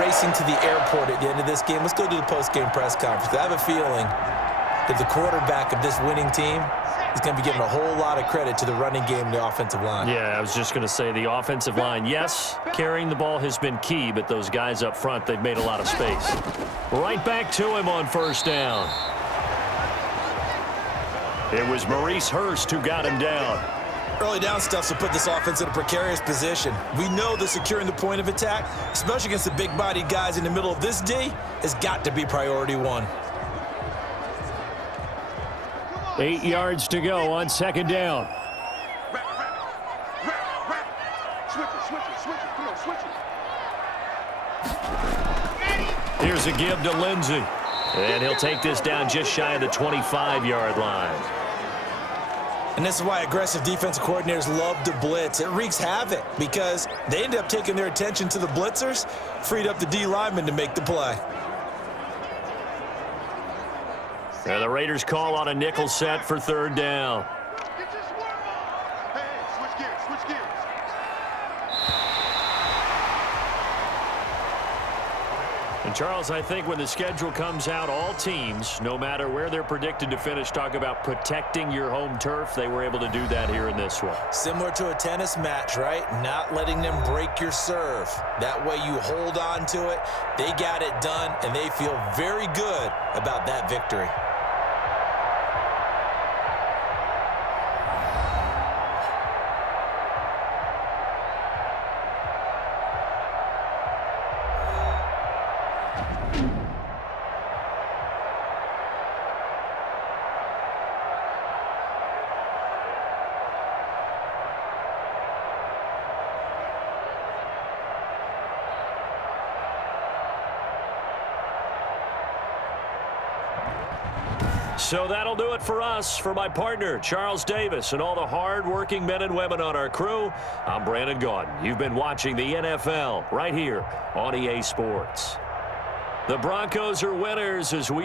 racing to the airport at the end of this game. Let's go to the post-game press conference. I have a feeling that the quarterback of this winning team is going to be giving a whole lot of credit to the running game and the offensive line. Yeah, I was just going to say the offensive line, yes, carrying the ball has been key, but those guys up front, they've made a lot of space. Right back to him on first down. It was Maurice Hurst who got him down. Early down stuff to put this offense in a precarious position. We know that securing the point of attack, especially against the big-bodied guys in the middle of this D, has got to be priority one. 8 yards to go on second down. Here's a give to Lindsey. And he'll take this down just shy of the 25-yard line. And this is why aggressive defensive coordinators love to blitz. It wreaks havoc because they end up taking their attention to the blitzers, freed up the D lineman to make the play. And the Raiders call on a nickel set for third down. And Charles, I think when the schedule comes out, all teams, no matter where they're predicted to finish, talk about protecting your home turf. They were able to do that here in this one. Similar to a tennis match, right? Not letting them break your serve. That way you hold on to it. They got it done, and they feel very good about that victory. So that'll do it for us. For my partner, Charles Davis, and all the hard-working men and women on our crew, I'm Brandon Gaudin. You've been watching the NFL right here on EA Sports. The Broncos are winners as we